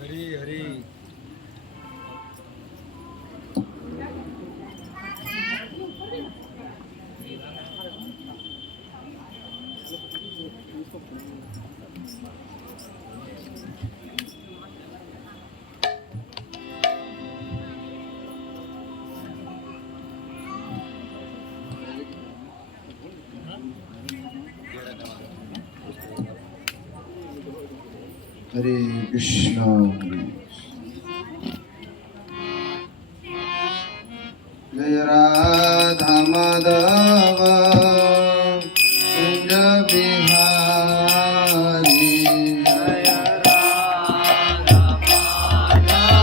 हरी हरी। हरे कृष्णा। जय राधा माधव कुंज बिहारी। जय राधा माधव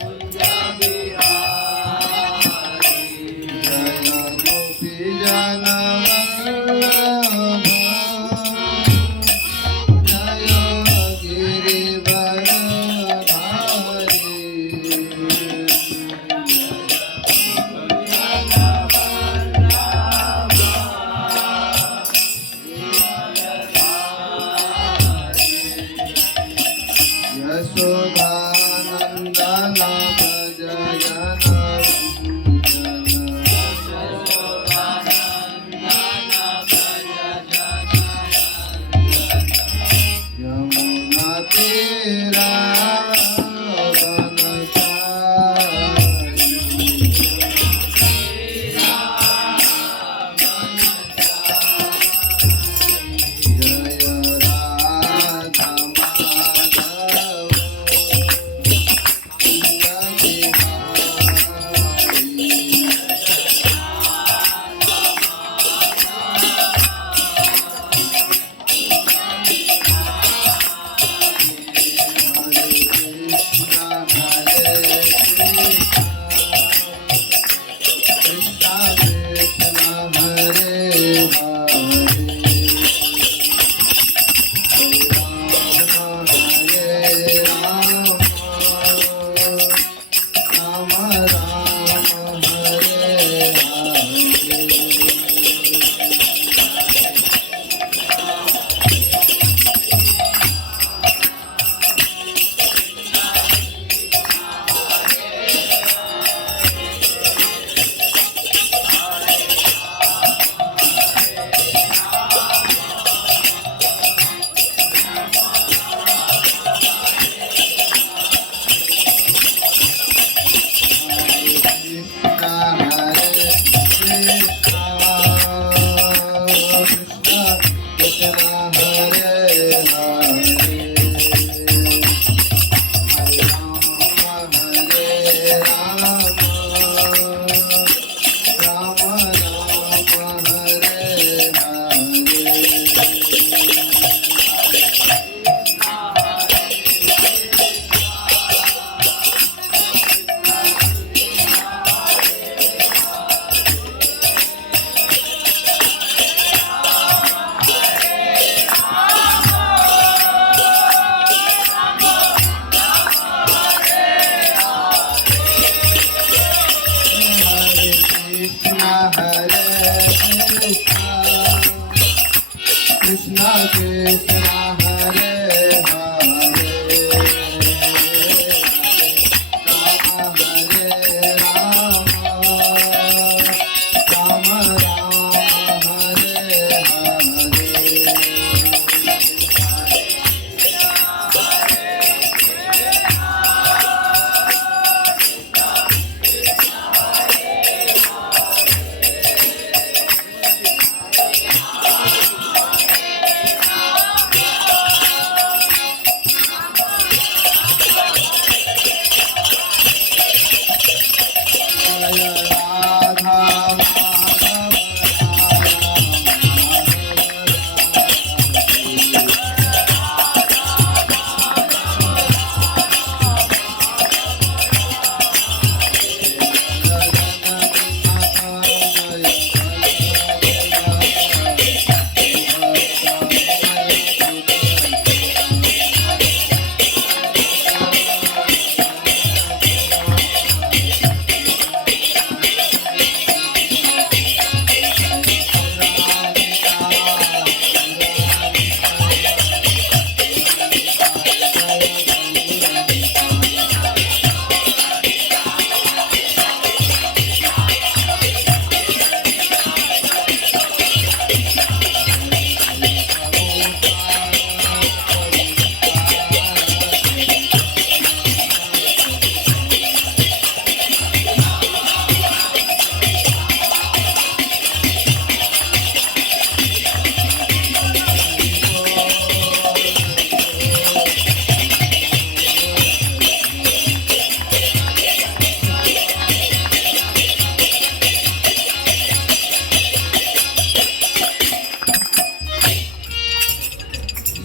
कुंज बिहारी। जय गोपी जन वल्लभ जय गिरिवरधारी। यशोदानन्दन भज जनरञ्जन। यमुना तीरावनचारि। जय राधा माधव कुंज बिहारी। हरे कृष्णा कृष्णा कृष्णा हरे हरे। हरे राम राम राम हरे हरे। कृष्णा हरे कृष्णा कृष्णा कृष्णा हरे हरे। हरे राम राम राम हरे हरे। कृष्णा हरे कृष्णा कृष्णा कृष्णा हरे हरे। राम हरे राम राम राम हरे हरे।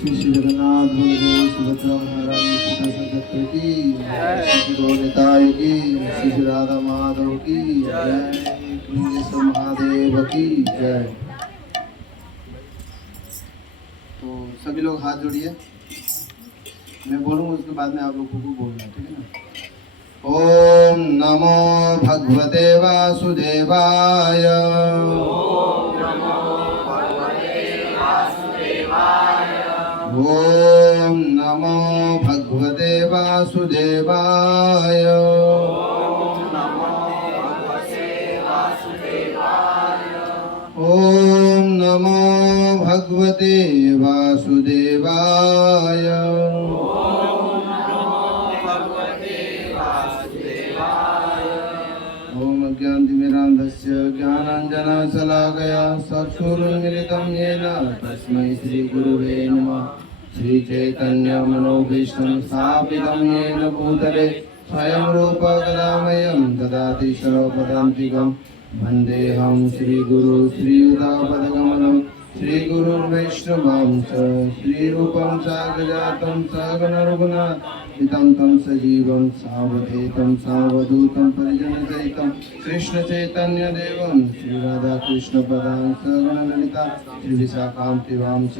श्री श्री जगन्नाथ बलदेव सुभद्रा महारानी सीता सदत्त की श्री श्री गौरताय की श्री श्री राधा माधव की जय कृष्ण महादेव की जय। तो सभी लोग हाथ जोड़िए, मैं बोलूँगा उसके बाद में आप लोगों को बोलना है, ठीक है ना। ओम नमो भगवते वासुदेवाय। ओम नमो भगवते वासुदेवाय। ओम नमो भगवते वासुदेवाय। ओम नमो भगवते वासुदेवाय। ओम नमो भगवते वासुदेवाय। ज्ञानतिमिरान्धस्य ज्ञानाञ्जनशलाकया चक्षुरुन्मिलितं येन तस्मै श्रीगुरुवे नमः। श्रीचैतन्यमनोभीष्टं स्थापितं येन भूतले स्वयं रूप कदामयं ददाति सर्वपदान्तिकं। वन्देऽहं श्रीगुरु श्रीयुतापदकमलं श्रीगुरुर्वैष्णवं च श्रीरूपं साग्रजातं सहगणरघुनाथान्वितं तं सजीवं सावधूतं सावधूतं परिजनसहितं कृष्णचैतन्यदेवं श्रीराधाकृष्णपदां सहगणललिता श्रीविशाखान्तिवां च।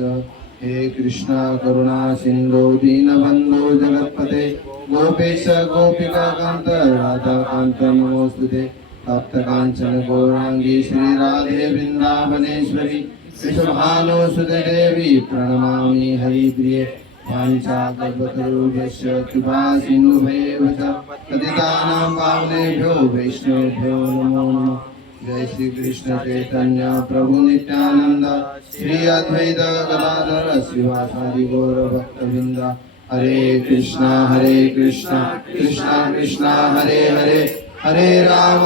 हे कृष्णा करुणा सिन्धो दीनबन्धो जगत्पते गोपेश गोपिकान्त राधाकान्त नमोऽस्तुते। तप्तकाञ्चन गौराङ्गी श्रीराधे वृन्दावनेश्वरी कृष्णभानुसुते देवी प्रणमामि हरिप्रिये। वाञ्छाकल्पतरुभ्यश्च कृपासिन्धुभ्येव च पतितानां पावनेभ्यो वैष्णवेभ्यो नमो नमः। जय श्री कृष्ण चैतन्य प्रभु नित्यानंद श्री अद्वैत गदाधर श्रीवासादि गौर भक्तवृंद। हरे कृष्णा कृष्णा कृष्णा हरे हरे हरे राम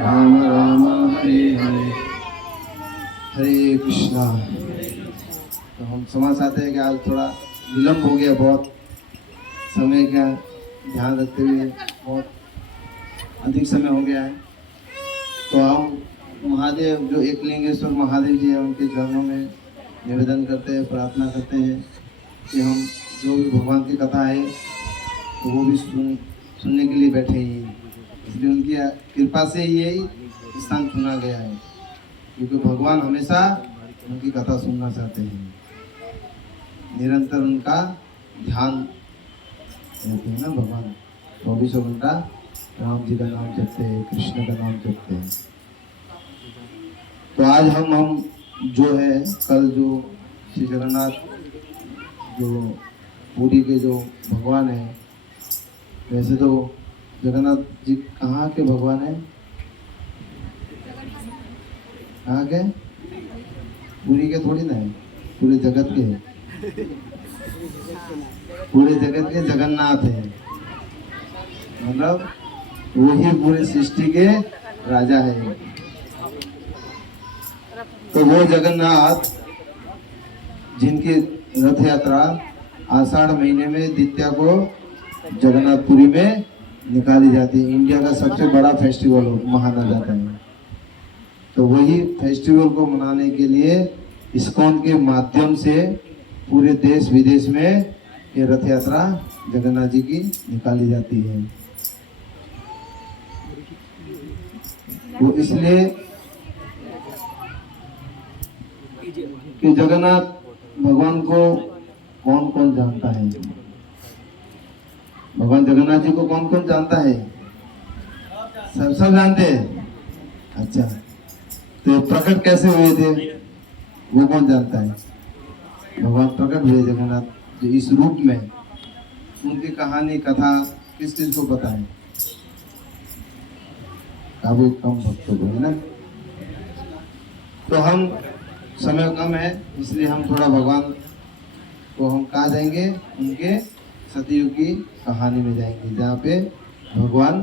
राम राम हरे हरे। हरे कृष्णा। तो हम समझ आते हैं कि आज थोड़ा विलम्ब हो गया, बहुत समय का ध्यान रखते हुए बहुत अधिक समय हो गया है। तो हम महादेव जो एकलिंगेश्वर महादेव जी हैं उनके चरणों में निवेदन करते हैं, प्रार्थना करते हैं कि हम जो भी भगवान की कथा है तो वो भी सुनने के लिए बैठे ही हैं। इसलिए उनकी कृपा से यही स्थान चुना गया है, क्योंकि भगवान हमेशा उनकी कथा सुनना चाहते हैं, निरंतर उनका ध्यान रहते हैं ना भगवान। 24 घंटा राम जी का नाम जपते हैं, कृष्ण का नाम जपते हैं। तो आज हम जो है कल जो श्री जगन्नाथ जो पुरी के जो भगवान है, वैसे तो जगन्नाथ जी कहाँ के भगवान है? कहाँ के? पुरी के थोड़ी ना है, पूरे जगत के है। पूरे जगत के जगन्नाथ है, मतलब वही पूरे सृष्टि के राजा है। तो वो जगन्नाथ जिनकी रथ यात्रा आषाढ़ महीने में द्वितीया को जगन्नाथपुरी में निकाली जाती है। इंडिया का सबसे बड़ा फेस्टिवल माना जाता है। तो वही फेस्टिवल को मनाने के लिए इस्कॉन के माध्यम से पूरे देश विदेश में ये रथ यात्रा जगन्नाथ जी की निकाली जाती है। वो इसलिए कि जगन्नाथ भगवान को कौन कौन जानता है? भगवान जगन्नाथ जी को कौन कौन जानता है? सब जानते हैं। अच्छा, तो प्रकट कैसे हुए थे वो कौन जानता है? भगवान प्रकट हुए जगन्नाथ जो इस रूप में, उनकी कहानी कथा किस चीज को पता है? काफी कम भक्तों को, है ना। तो हम समय कम है, इसलिए हम थोड़ा भगवान को हम कहाँ जाएंगे? उनके सतयुग की कहानी में जाएंगे, जहाँ पे भगवान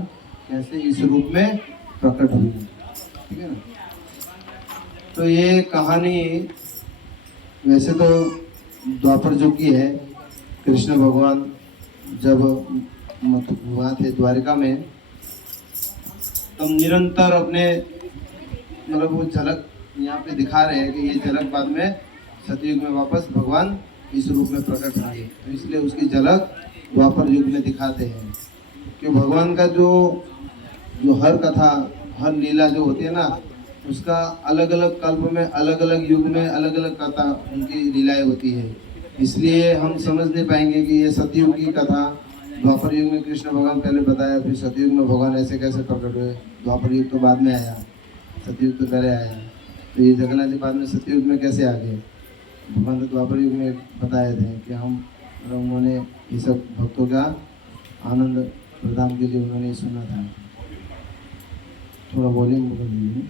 कैसे इस रूप में प्रकट हुए, ठीक है ना। तो ये कहानी वैसे तो द्वापर युग की है। कृष्ण भगवान जब वहाँ थे द्वारिका में, तब निरंतर अपने मतलब वो झलक यहाँ पे दिखा रहे हैं कि ये झलक बाद में सतयुग में वापस भगवान इस रूप में प्रकट होंगे। तो इसलिए उसकी झलक द्वापर युग में दिखाते हैं कि भगवान का जो हर कथा, हर लीला जो होती है ना, उसका अलग अलग कल्प में, अलग अलग युग में अलग अलग कथा उनकी लीलाएं होती है। इसलिए हम समझ नहीं पाएंगे कि ये सतयुग की कथा, द्वापर युग में कृष्ण भगवान पहले बताया, फिर सतयुग में भगवान ऐसे कैसे प्रकट हुए। द्वापर युग तो बाद में आया, सतयुग तो पहले आया, तो ये जगन्नाथ जी बाद में सतयुग में कैसे आ गए। भगवान तो द्वापर युग में बताए थे कि हम उन्होंने ये सब भक्तों का आनंद प्रदान के लिए उन्होंने सुना था। थोड़ा वॉल्यूम बोल दीजिए।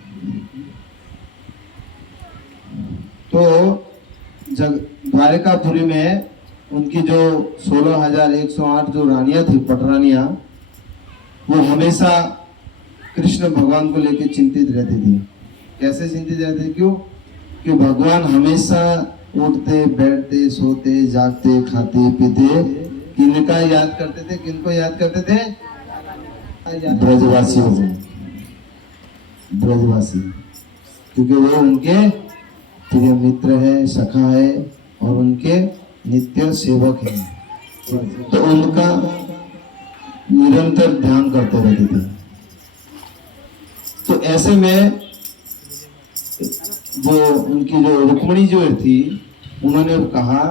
तो द्वारिकापुरी में उनकी जो 16,108 जो रानियां थी, पटरानियां, वो हमेशा कृष्ण भगवान को लेकर चिंतित रहती थी। कैसे चिंतित रहती थी? क्यों? कि भगवान हमेशा उठते बैठते सोते जागते खाते पीते किनका याद करते थे? किनको याद करते थे? ब्रजवासियों को, ब्रजवासी, क्योंकि वो उनके प्रिय मित्र है, सखा है और उनके नित्य सेवक हैं। तो उनका निरंतर ध्यान करते रहते थे। तो ऐसे में वो उनकी जो रुक्मिणी जो थी, उन्होंने कहा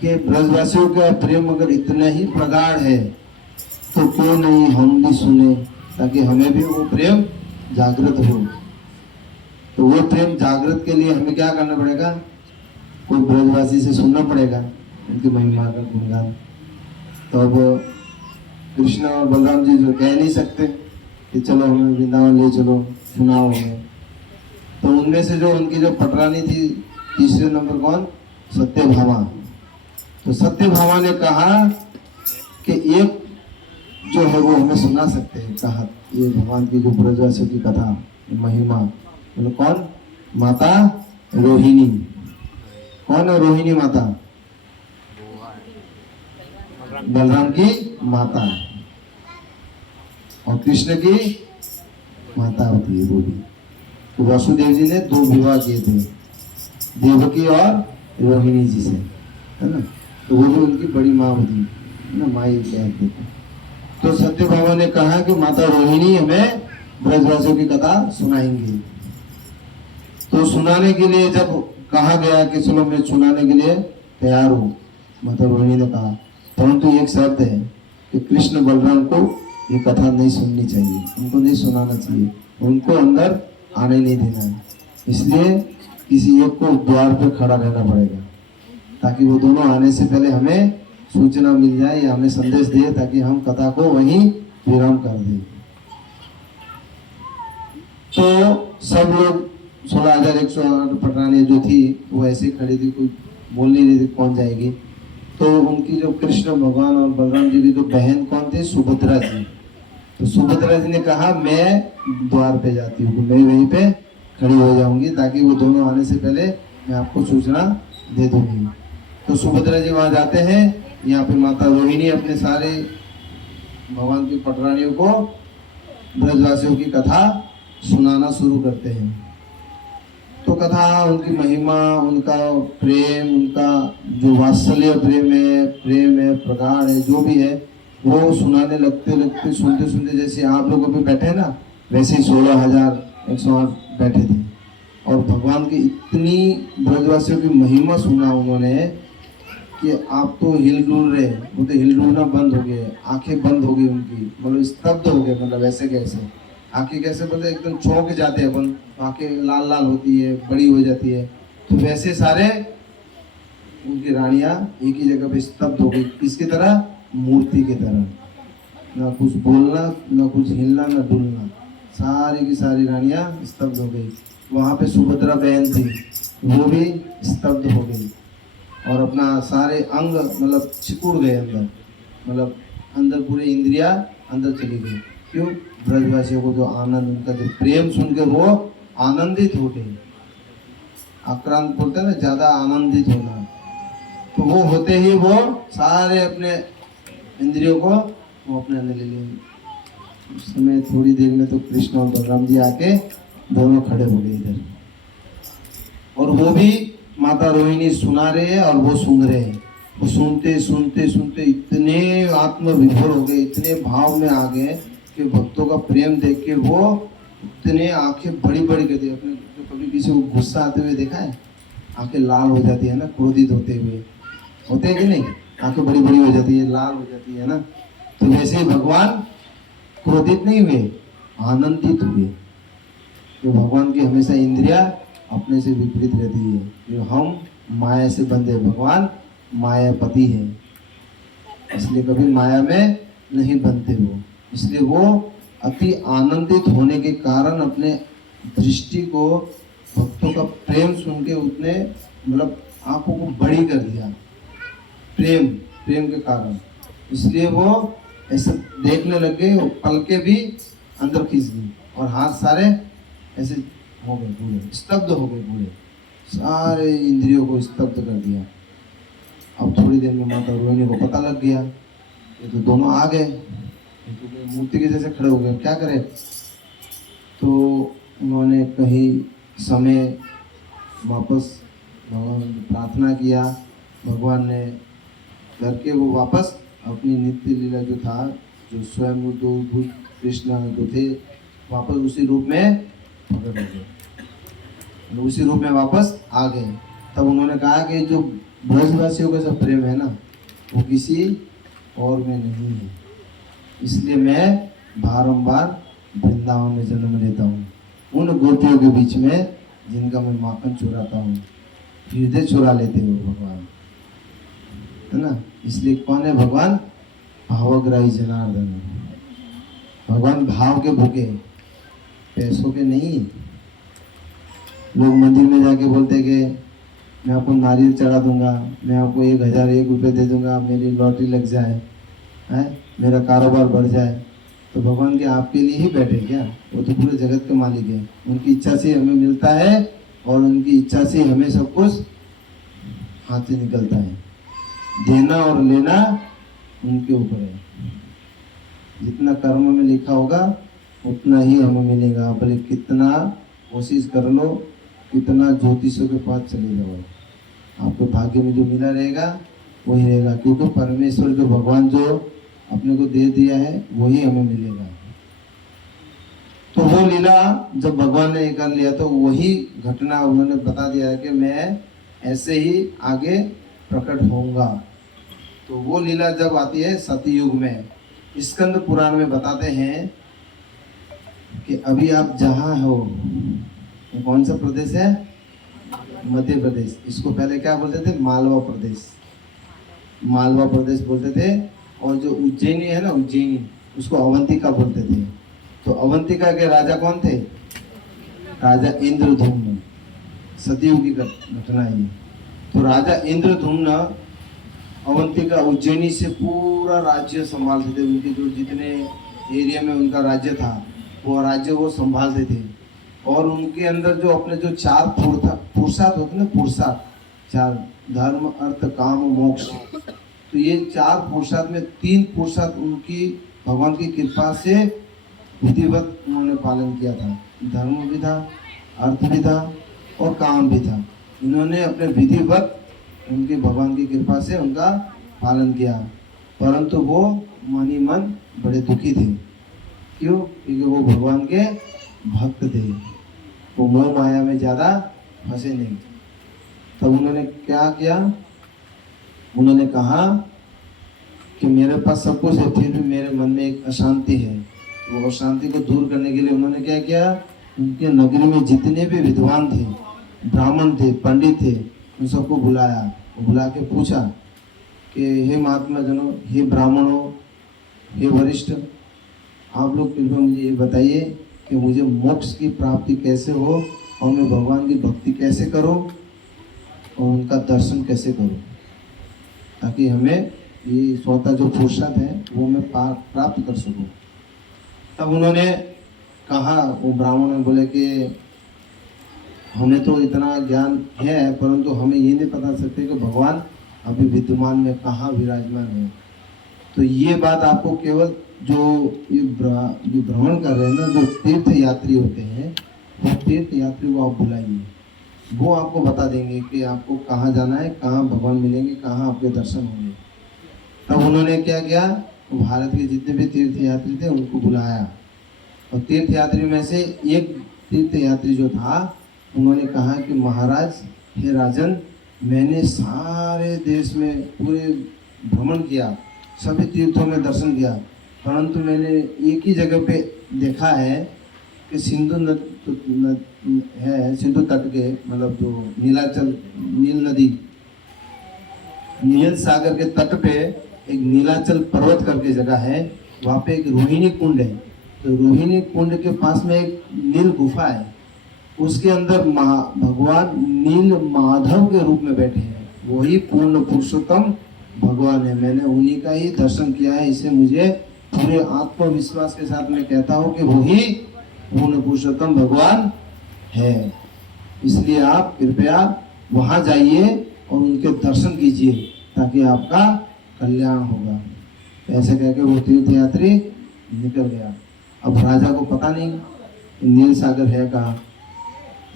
कि ब्रजवासियों का प्रेम अगर इतना ही प्रगाढ़ है तो क्यों नहीं हम भी सुने, ताकि हमें भी वो प्रेम जागृत हो। तो वो प्रेम जागृत के लिए हमें क्या करना पड़ेगा? कोई ब्रजवासी से सुनना पड़ेगा उनकी महिमा का गुणगान। तो अब कृष्ण और बलराम जी जो कह नहीं सकते कि चलो हमें वृंदावन ले चलो, सुनाओ हमें। तो उनमें से जो उनकी जो पटरानी थी, तीसरे नंबर कौन? सत्यभामा। तो सत्यभामा ने कहा कि एक जो है वो हमें सुना सकते हैं। कहा ये भगवान की जो ब्रजवासियों की कथा महिमा, मतलब कौन? माता रोहिणी। कौन है रोहिणी माता? बलराम की माता, और कृष्ण की माता होती है वो भी। तो वासुदेव जी ने 2 विवाह किए थे, देवकी और रोहिणी जी से, है ना। तो वो भी उनकी बड़ी माँ होती है ना, माई कहते थे। तो सत्यभामा ने कहा कि माता रोहिणी हमें ब्रजवासियों की कथा सुनाएंगी। तो सुनाने के लिए जब कहा गया कि चलो मैं सुनाने के लिए तैयार हूँ, माता रोहिणी ने कहा, परंतु एक शर्त है कि कृष्ण बलराम को ये कथा नहीं सुननी चाहिए, उनको नहीं सुनाना चाहिए, उनको अंदर आने नहीं देना है। इसलिए किसी एक को द्वार पे खड़ा रहना पड़ेगा, ताकि वो दोनों आने से पहले हमें सूचना मिल जाए या हमें संदेश दे, ताकि हम कथा को वहीं विराम कर दें। तो सब लोग 16,108 पटरानी जो थी वो ऐसे खड़ी थी, कोई बोल नहीं रही थी कौन जाएगी। तो उनकी जो कृष्ण भगवान और बलराम जी की जो बहन कौन थी? सुभद्रा जी। तो सुभद्रा जी ने कहा मैं द्वार पे जाती हूँ, मैं वहीं पे खड़ी हो जाऊंगी, ताकि वो दोनों आने से पहले मैं आपको सूचना दे दूंगी। तो सुभद्रा जी वहां जाते हैं। यहाँ पे माता रोहिणी अपने सारे भगवान की पटरानियों को ब्रजवासियों की कथा सुनाना शुरू करते हैं। तो कथा, उनकी महिमा, उनका प्रेम, उनका जो वात्सल्य प्रेम है प्रगाढ़ है, जो भी है, वो सुनाने लगते लगते सुनते सुनते, जैसे आप लोग अभी बैठे हैं ना, वैसे ही 16,108 बैठे थे। और भगवान की इतनी ब्रजवासियों की महिमा सुना उन्होंने कि आप तो हिल डुल रहे, वो तो हिल डुलना बंद हो गए, आंखें बंद हो गई उनकी, मतलब स्तब्ध हो गए। मतलब ऐसे कैसे आंखें कैसे बोलते, एकदम चौंक जाते हैं अपन, आंखें लाल लाल होती है, बड़ी हो जाती है। तो वैसे सारे उनकी रानियां एक ही जगह पे स्तब्ध हो गई, किसकी तरह? मूर्ति की तरह, ना कुछ बोलना, ना कुछ हिलना, ना डुलना, सारी की सारी रानियां स्तब्ध हो गई। वहां पे सुभद्रा बहन थी, वो भी स्तब्ध हो गई, और अपना सारे अंग मतलब सिकुड़ गए अंदर, मतलब अंदर पूरे इंद्रिया अंदर चली गई। क्यों? ब्रजवासियों को जो आनंद, उनका जो प्रेम सुनकर वो आनंदित हो गई। आक्रांत बोलते हैं ना, ज्यादा आनंदित होना। तो वो होते ही वो सारे अपने इंद्रियों को वो अपने अंदर ले लिए। उस समय थोड़ी देर में तो कृष्ण और बलराम जी आके दोनों खड़े हो गए इधर, और वो भी माता रोहिणी सुना रहे हैं और वो सुन रहे हैं। वो सुनते सुनते सुनते इतने आत्मविभोर हो गए, इतने भाव में आ गए कि भक्तों का प्रेम देख के वो इतने आंखें बड़ी बड़ी कर दी। अपने कभी किसी को गुस्सा आते हुए देखा है? आंखें लाल हो जाती है ना, क्रोधित होते हुए, होते हैं कि नहीं? आंखें बड़ी बड़ी हो जाती है, लाल हो जाती है ना। तो वैसे ही भगवान क्रोधित नहीं हुए, आनंदित हुए। तो भगवान की हमेशा इंद्रिया अपने से विपरीत रहती है। जो हम माया से बंधे, भगवान मायापति है, इसलिए कभी माया में नहीं बनते वो। इसलिए वो अति आनंदित होने के कारण अपने दृष्टि को भक्तों का प्रेम सुन के उसने मतलब आंखों को बड़ी कर दिया, प्रेम प्रेम के कारण। इसलिए वो ऐसे देखने लग गए, पलके भी अंदर खींच गई और हाथ सारे ऐसे हो गए, पूरे स्तब्ध हो गए, पूरे सारे इंद्रियों को स्तब्ध कर दिया। अब थोड़ी देर में माता रोहिणी को पता लग गया, ये तो दोनों आ गए, तो मूर्ति के जैसे खड़े हो गए, क्या करें? तो उन्होंने कहीं समय वापस भगवान प्रार्थना किया, भगवान ने करके वो वापस अपनी नित्य लीला जो था, जो स्वयं दो कृष्ण जो थे, वापस उसी रूप में पकड़ गए, उसी रूप में वापस आ गए। तब उन्होंने कहा कि जो ब्रजवासियों का जो प्रेम है ना, वो किसी और में नहीं है, इसलिए मैं बारंबार वृंदावन में जन्म लेता हूँ, उन गोपियों के बीच में जिनका मैं माखन चुराता हूँ, हृदय चुरा लेते हो भगवान, है ना। इसलिए कौन है भगवान? भावग्राही जनार्दन। भगवान भाव के भूखे, पैसों के नहीं। लोग मंदिर में जाके बोलते कि मैं आपको नारियल चढ़ा दूंगा, मैं आपको 1001 रुपये दे दूंगा, मेरी लॉटरी लग जाए, है मेरा कारोबार बढ़ जाए। तो भगवान के आपके लिए ही बैठे क्या? वो तो पूरे जगत के मालिक है, उनकी इच्छा से हमें मिलता है और उनकी इच्छा से हमें सब कुछ हाथ से निकलता है। देना और लेना उनके ऊपर है, जितना कर्म में लिखा होगा उतना ही हमें मिलेगा। भले कितना कोशिश कर लो, कितना ज्योतिषों के पास चले जाओ, आपको भाग्य में जो मिला रहेगा वही रहेगा, क्योंकि परमेश्वर जो भगवान जो अपने को दे दिया है वही हमें मिलेगा। तो वो लीला जब भगवान ने कर लिया तो वही घटना उन्होंने बता दिया है कि मैं ऐसे ही आगे प्रकट होऊंगा। तो वो लीला जब आती है सतयुग में, स्कंद पुराण में बताते हैं कि अभी आप जहाँ हो, कौन सा प्रदेश है? मध्य प्रदेश। इसको पहले क्या बोलते थे? मालवा प्रदेश, मालवा प्रदेश बोलते थे। और जो उज्जैनी है ना, उज्जैनी, उसको अवंतिका बोलते थे। तो अवंतिका के राजा कौन थे? राजा इंद्रधुम्न। सतयुग की घटना है ये। तो राजा इंद्रधुम्न अवंतिका उज्जैनी से पूरा राज्य संभालते थे। उनके जो जितने एरिया में उनका राज्य था वो राज्य वो संभालते थे। और उनके अंदर जो अपने जो 4 पुरुषार्थ होते ना, पुरुषार्थ 4, धर्म अर्थ काम मोक्ष। तो ये 4 पुरुषार्थ में 3 पुरुषार्थ उनकी भगवान की कृपा से विधिवत उन्होंने पालन किया था। धर्म भी था, अर्थ भी था और काम भी था। इन्होंने अपने विधिवत उनके भगवान की कृपा से उनका पालन किया, परंतु वो मन ही मन बड़े दुखी थे। क्यों? क्योंकि वो भगवान के भक्त थे, वो मोह माया में ज़्यादा फंसे नहीं। तब उन्होंने क्या किया? उन्होंने कहा कि मेरे पास सब कुछ है, फिर भी मेरे मन में एक अशांति है। वो अशांति को दूर करने के लिए उन्होंने क्या किया? उनके नगरी में जितने भी विद्वान थे, ब्राह्मण थे, पंडित थे, उन सबको बुलाया। बुला के पूछा कि हे महात्मा जनों, हे ब्राह्मणों, हे वरिष्ठ, आप लोग कृपया मुझे ये बताइए कि मुझे मोक्ष की प्राप्ति कैसे हो और मैं भगवान की भक्ति कैसे करूं और उनका दर्शन कैसे करूं, ताकि हमें ये स्वतः जो फुर्सत है वो मैं प्राप्त कर सकूं। तब उन्होंने कहा, वो ब्राह्मण बोले कि हमें तो इतना ज्ञान है, परंतु हमें ये नहीं पता सकते कि भगवान अभी विद्यमान में कहाँ विराजमान है। तो ये बात आपको केवल जो भ्रमण कर रहे हैं ना, जो तीर्थ यात्री होते हैं, वो तीर्थ यात्री को आप बुलाइए, वो आपको बता देंगे कि आपको कहाँ जाना है, कहाँ भगवान मिलेंगे, कहाँ आपके दर्शन होंगे। तब उन्होंने क्या किया, भारत के जितने भी तीर्थ यात्री थे उनको बुलाया, और तीर्थ यात्री में से एक तीर्थ यात्री जो था, उन्होंने कहा कि महाराज, हे राजन, मैंने सारे देश में पूरे भ्रमण किया, सभी तीर्थों में दर्शन किया, परंतु मैंने एक ही जगह पे देखा है कि सिंधु तट के, मतलब जो नील नदी, नील सागर के तट पे एक नीलाचल पर्वत करके जगह है, वहाँ पे एक रोहिणी कुंड है। तो रोहिणी कुंड के पास में एक नील गुफा है, उसके अंदर भगवान नील माधव के रूप में बैठे हैं, वही पूर्ण पुरुषोत्तम भगवान है। मैंने उन्हीं का ही दर्शन किया है, इसे मुझे पूरे आत्मविश्वास के साथ मैं कहता हूँ कि वही पूर्ण पुरुषोत्तम भगवान है। इसलिए आप कृपया वहां जाइए और उनके दर्शन कीजिए, ताकि आपका कल्याण होगा। ऐसे कह के वो तीर्थ यात्री निकल गया। अब राजा को पता नहीं नील सागर है कहाँ,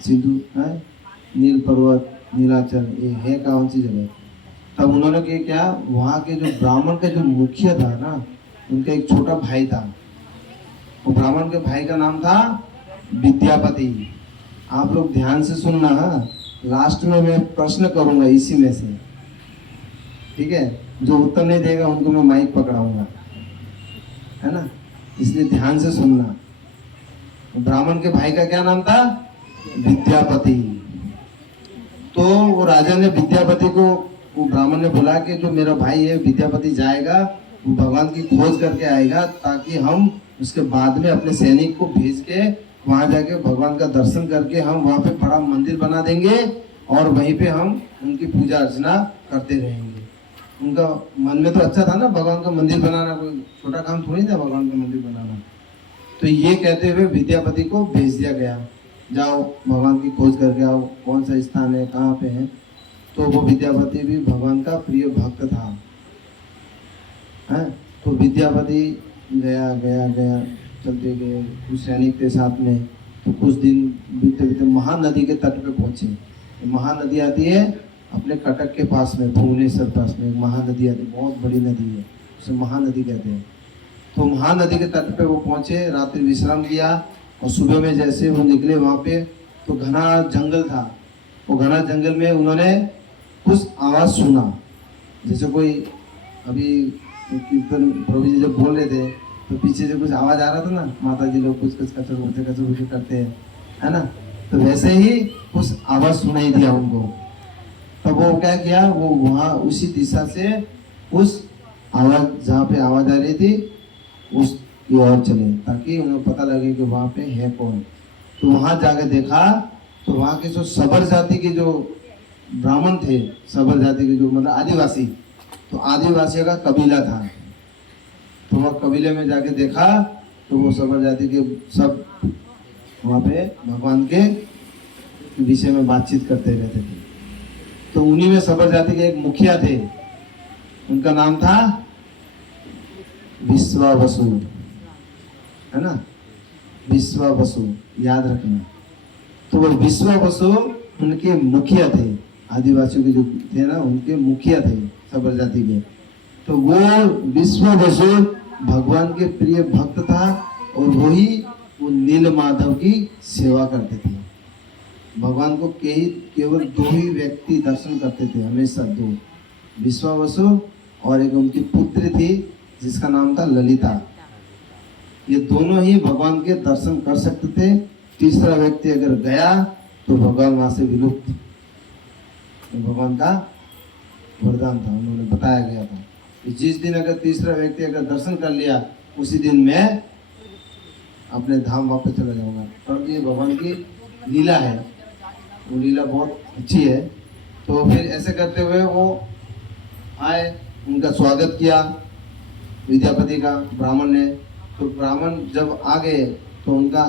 सिंधु है, नील पर्वत, नीलाचल, ये है कौन सी जगह। तब उन्होंने क्या, वहाँ के जो ब्राह्मण का जो मुखिया था ना, उनका एक छोटा भाई था, वो ब्राह्मण के भाई का नाम था विद्यापति। आप लोग ध्यान से सुनना, लास्ट में मैं प्रश्न करूंगा इसी में से, ठीक है। जो उत्तर नहीं देगा उनको मैं माइक पकड़ाऊंगा, है ना, इसलिए ध्यान से सुनना। ब्राह्मण के भाई का क्या नाम था, विद्यापति। तो वो राजा ने विद्यापति को, वो ब्राह्मण ने बोला कि जो मेरा भाई है विद्यापति जाएगा, वो भगवान की खोज करके आएगा, ताकि हम उसके बाद में अपने सैनिक को भेज के वहां जाके भगवान का दर्शन करके हम वहां पे बड़ा मंदिर बना देंगे, और वहीं पे हम उनकी पूजा अर्चना करते रहेंगे। उनका मन में तो अच्छा था ना, भगवान का मंदिर बनाना कोई छोटा काम थोड़ी था, भगवान का मंदिर बनाना। तो ये कहते हुए विद्यापति को भेज दिया गया, जाओ भगवान की खोज करके आओ, कौन सा स्थान है, कहाँ पे है। तो वो विद्यापति भी भगवान का प्रिय भक्त था, है। तो विद्यापति गया गया गया, चलते गए, कुछ सैनिक थे साथ में। तो कुछ दिन बीते बीते महानदी के तट पे पहुंचे। महानदी आती है अपने कटक के पास में, भुवनेश्वर पास में एक महानदी आती है, बहुत बड़ी नदी है, उसे महानदी कहते हैं। तो महानदी के तट पे वो पहुंचे, रात्रि विश्राम किया, और सुबह में जैसे वो निकले वहाँ पे, तो घना जंगल था। वो घना जंगल में उन्होंने कुछ आवाज़ सुना, जैसे कोई अभी कीर्तन प्रभु जी जब बोल रहे थे तो पीछे से कुछ आवाज़ आ रहा था ना, माता जी लोग कुछ कुछ कचर करते हैं, है ना। तो वैसे ही कुछ आवाज़ सुनाई दिया उनको। तब वो क्या किया, वो वहाँ उसी दिशा से उस आवाज़, जहाँ पे आवाज़ आ रही थी उस की ओर चले, ताकि उन्हें पता लगे कि वहाँ पे है कौन। तो वहाँ जाके देखा, तो वहाँ के जो सबर जाति के जो ब्राह्मण थे, सबर जाति के जो मतलब आदिवासी, तो आदिवासियों का कबीला था। तो वह कबीले में जाके देखा, तो वो सबर जाति के सब वहाँ पे भगवान के विषय में बातचीत करते रहते थे। तो उन्हीं में सबर जाति के एक मुखिया थे, उनका नाम था विश्वावसु, है ना, विश्वावसु, याद रखना। तो वो विश्वावसु उनके मुखिया थे, आदिवासियों के जो थे ना, उनके मुखिया थे सबर जाति के। तो वो विश्वावसु भगवान के प्रिय भक्त था, और वही वो नील माधव की सेवा करते थे। भगवान को केवल दो ही व्यक्ति दर्शन करते थे, हमेशा दो, विश्वावसु और एक उनकी पुत्री थी जिसका नाम था ललिता। ये दोनों ही भगवान के दर्शन कर सकते थे। तीसरा व्यक्ति अगर गया तो भगवान वहां से विलुप्त। भगवान का वरदान था, उन्होंने बताया गया था कि जिस दिन अगर तीसरा व्यक्ति अगर दर्शन कर लिया, उसी दिन मैं अपने धाम वापस चला जाऊंगा। परंतु ये भगवान की लीला है, वो लीला बहुत अच्छी है। तो फिर ऐसे करते हुए वो आए, उनका स्वागत किया विद्यापति का ब्राह्मण ने। तो ब्राह्मण जब आ गए तो उनका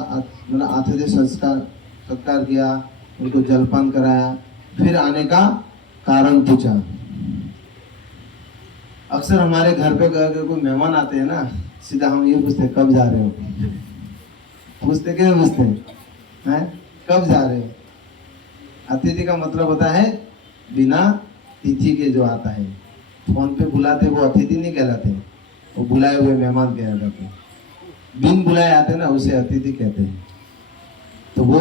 मतलब आतिथ्य सत्कार किया, उनको जलपान कराया, फिर आने का कारण पूछा। अक्सर हमारे घर पे अगर कोई मेहमान आते हैं ना, सीधा हम ये पूछते हैं कब जा रहे हो, पूछते क्यों पूछते हैं, कब जा रहे हो। अतिथि का मतलब होता है बिना तिथि के जो आता है। फोन पे बुलाते वो अतिथि नहीं कहलाते, वो बुलाए हुए मेहमान कहलाते हैं। बिन बुलाए आते ना उसे अतिथि कहते हैं। तो वो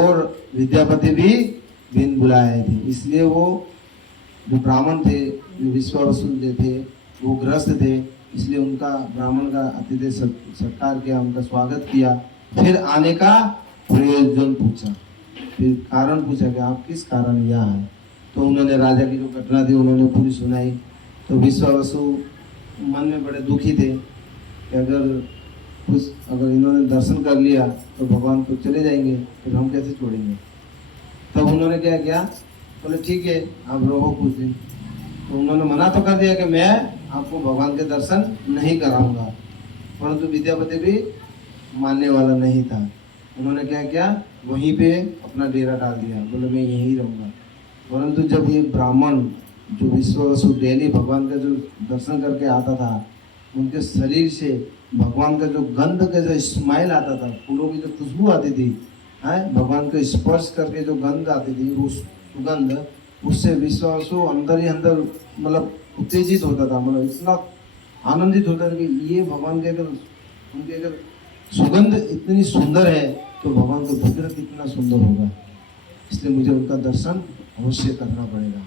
विद्यापति भी बिन बुलाए आए थे, इसलिए वो जो ब्राह्मण थे, जो विश्वावसु थे, वो ग्रस्त थे, इसलिए उनका ब्राह्मण का अतिथि सत्कार किया, उनका स्वागत किया। फिर आने का प्रयोजन पूछा, फिर कारण पूछा कि आप किस कारण यहाँ आए। तो उन्होंने राजा की जो घटना थी उन्होंने पूरी सुनाई। तो विश्वावसु मन में बड़े दुखी थे कि अगर इन्होंने दर्शन कर लिया तो भगवान तो चले जाएंगे, फिर हम कैसे छोड़ेंगे। तब उन्होंने क्या किया, बोले ठीक है आप रहो कुछ दिन। तो उन्होंने मना तो कर दिया कि मैं आपको भगवान के दर्शन नहीं कराऊंगा, परंतु विद्यापति भी मानने वाला नहीं था। उन्होंने क्या किया, वहीं पे अपना डेरा डाल दिया, बोले मैं यहीं रहूंगा। परंतु जब ये ब्राह्मण जो विश्वावसु डेली भगवान का जो दर्शन करके आता था, उनके शरीर से भगवान का जो गंध का जो स्माइल आता था, फूलों की जो खुशबू आती थी, है भगवान को स्पर्श करके जो गंध आती थी, वो सुगंध, उससे विश्वावसु अंदर ही अंदर मतलब उत्तेजित होता था, मतलब इतना आनंदित होता था कि ये भगवान के अगर उनके अगर सुगंध इतनी सुंदर है तो भगवान का भद्र कितना सुंदर होगा, इसलिए मुझे उनका दर्शन अवश्य करना पड़ेगा।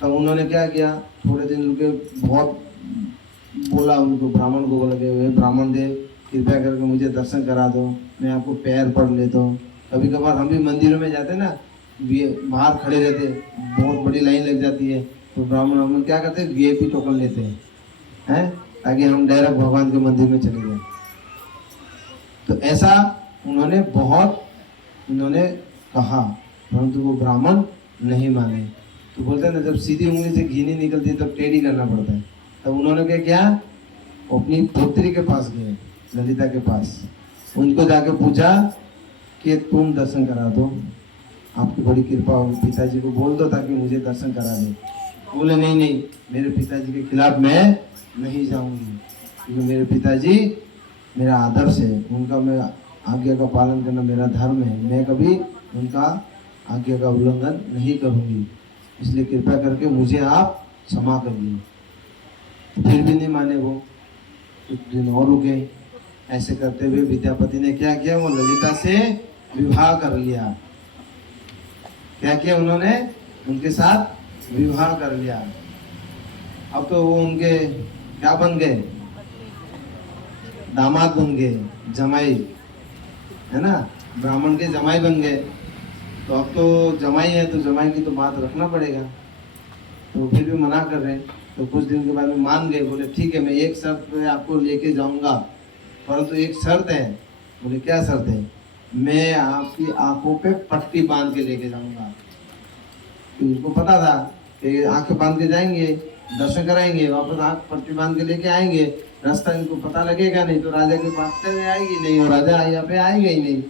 तब उन्होंने क्या किया, थोड़े दिन रुके, बहुत बोला उनको, ब्राह्मण को बोला कि ब्राह्मण देव कृपया करके मुझे दर्शन करा दो, मैं आपको पैर पड़ लेता हूँ। कभी कभार हम भी मंदिरों में जाते ना, बाहर खड़े रहते, बहुत बड़ी लाइन लग जाती है, तो ब्राह्मण हम क्या करते हैं, वीआईपी टोकन लेते हैं, ताकि हम डायरेक्ट भगवान के मंदिर में चले जाए। तो ऐसा उन्होंने बहुत कहा, परंतु वो ब्राह्मण नहीं माने। तो बोलते हैं ना, जब सीधी उंगली से घी नहीं निकलती तब टेढ़ी करना पड़ता है। तब उन्होंने क्या किया, अपनी पुत्री के पास गए, ललिता के पास, उनको जाके पूछा कि तुम दर्शन करा दो, आपकी बड़ी कृपा हो, पिताजी को बोल दो ताकि मुझे दर्शन करा दे। बोले नहीं नहीं, मेरे पिताजी के खिलाफ मैं नहीं जाऊंगी, क्योंकि मेरे पिताजी मेरा आदर्श है, उनका मैं आज्ञा का पालन करना मेरा धर्म है, मैं कभी उनका आज्ञा का उल्लंघन नहीं करूंगी, इसलिए कृपया करके मुझे आप क्षमा करिए। फिर भी नहीं माने वो, कुछ दिन और रुके। ऐसे करते हुए विद्यापति ने क्या किया, वो ललिता से विवाह कर लिया। क्या किया उन्होंने, उनके साथ विवाह कर लिया। अब तो वो उनके क्या बन गए, दामाद बन गए, जमाई, है ना, ब्राह्मण के जमाई बन गए। तो अब तो जमाई है तो जमाई की तो बात रखना पड़ेगा। तो फिर भी मना कर रहे हैं। तो कुछ दिन के बाद में मान गए, बोले ठीक है मैं एक शर्त पे आपको लेके जाऊंगा, परंतु एक शर्त है। बोले क्या शर्त है, मैं आपकी आंखों पे पट्टी बांध के लेके जाऊंगा। तो उनको पता था कि आंखें बांध के जाएंगे, दर्शन कराएंगे, वापस आंख पट्टी बांध के लेके आएंगे, रास्ता इनको पता लगेगा नहीं, तो राजा के पास चले आएगी नहीं, और राजा यहाँ पे आएगा ही नहीं।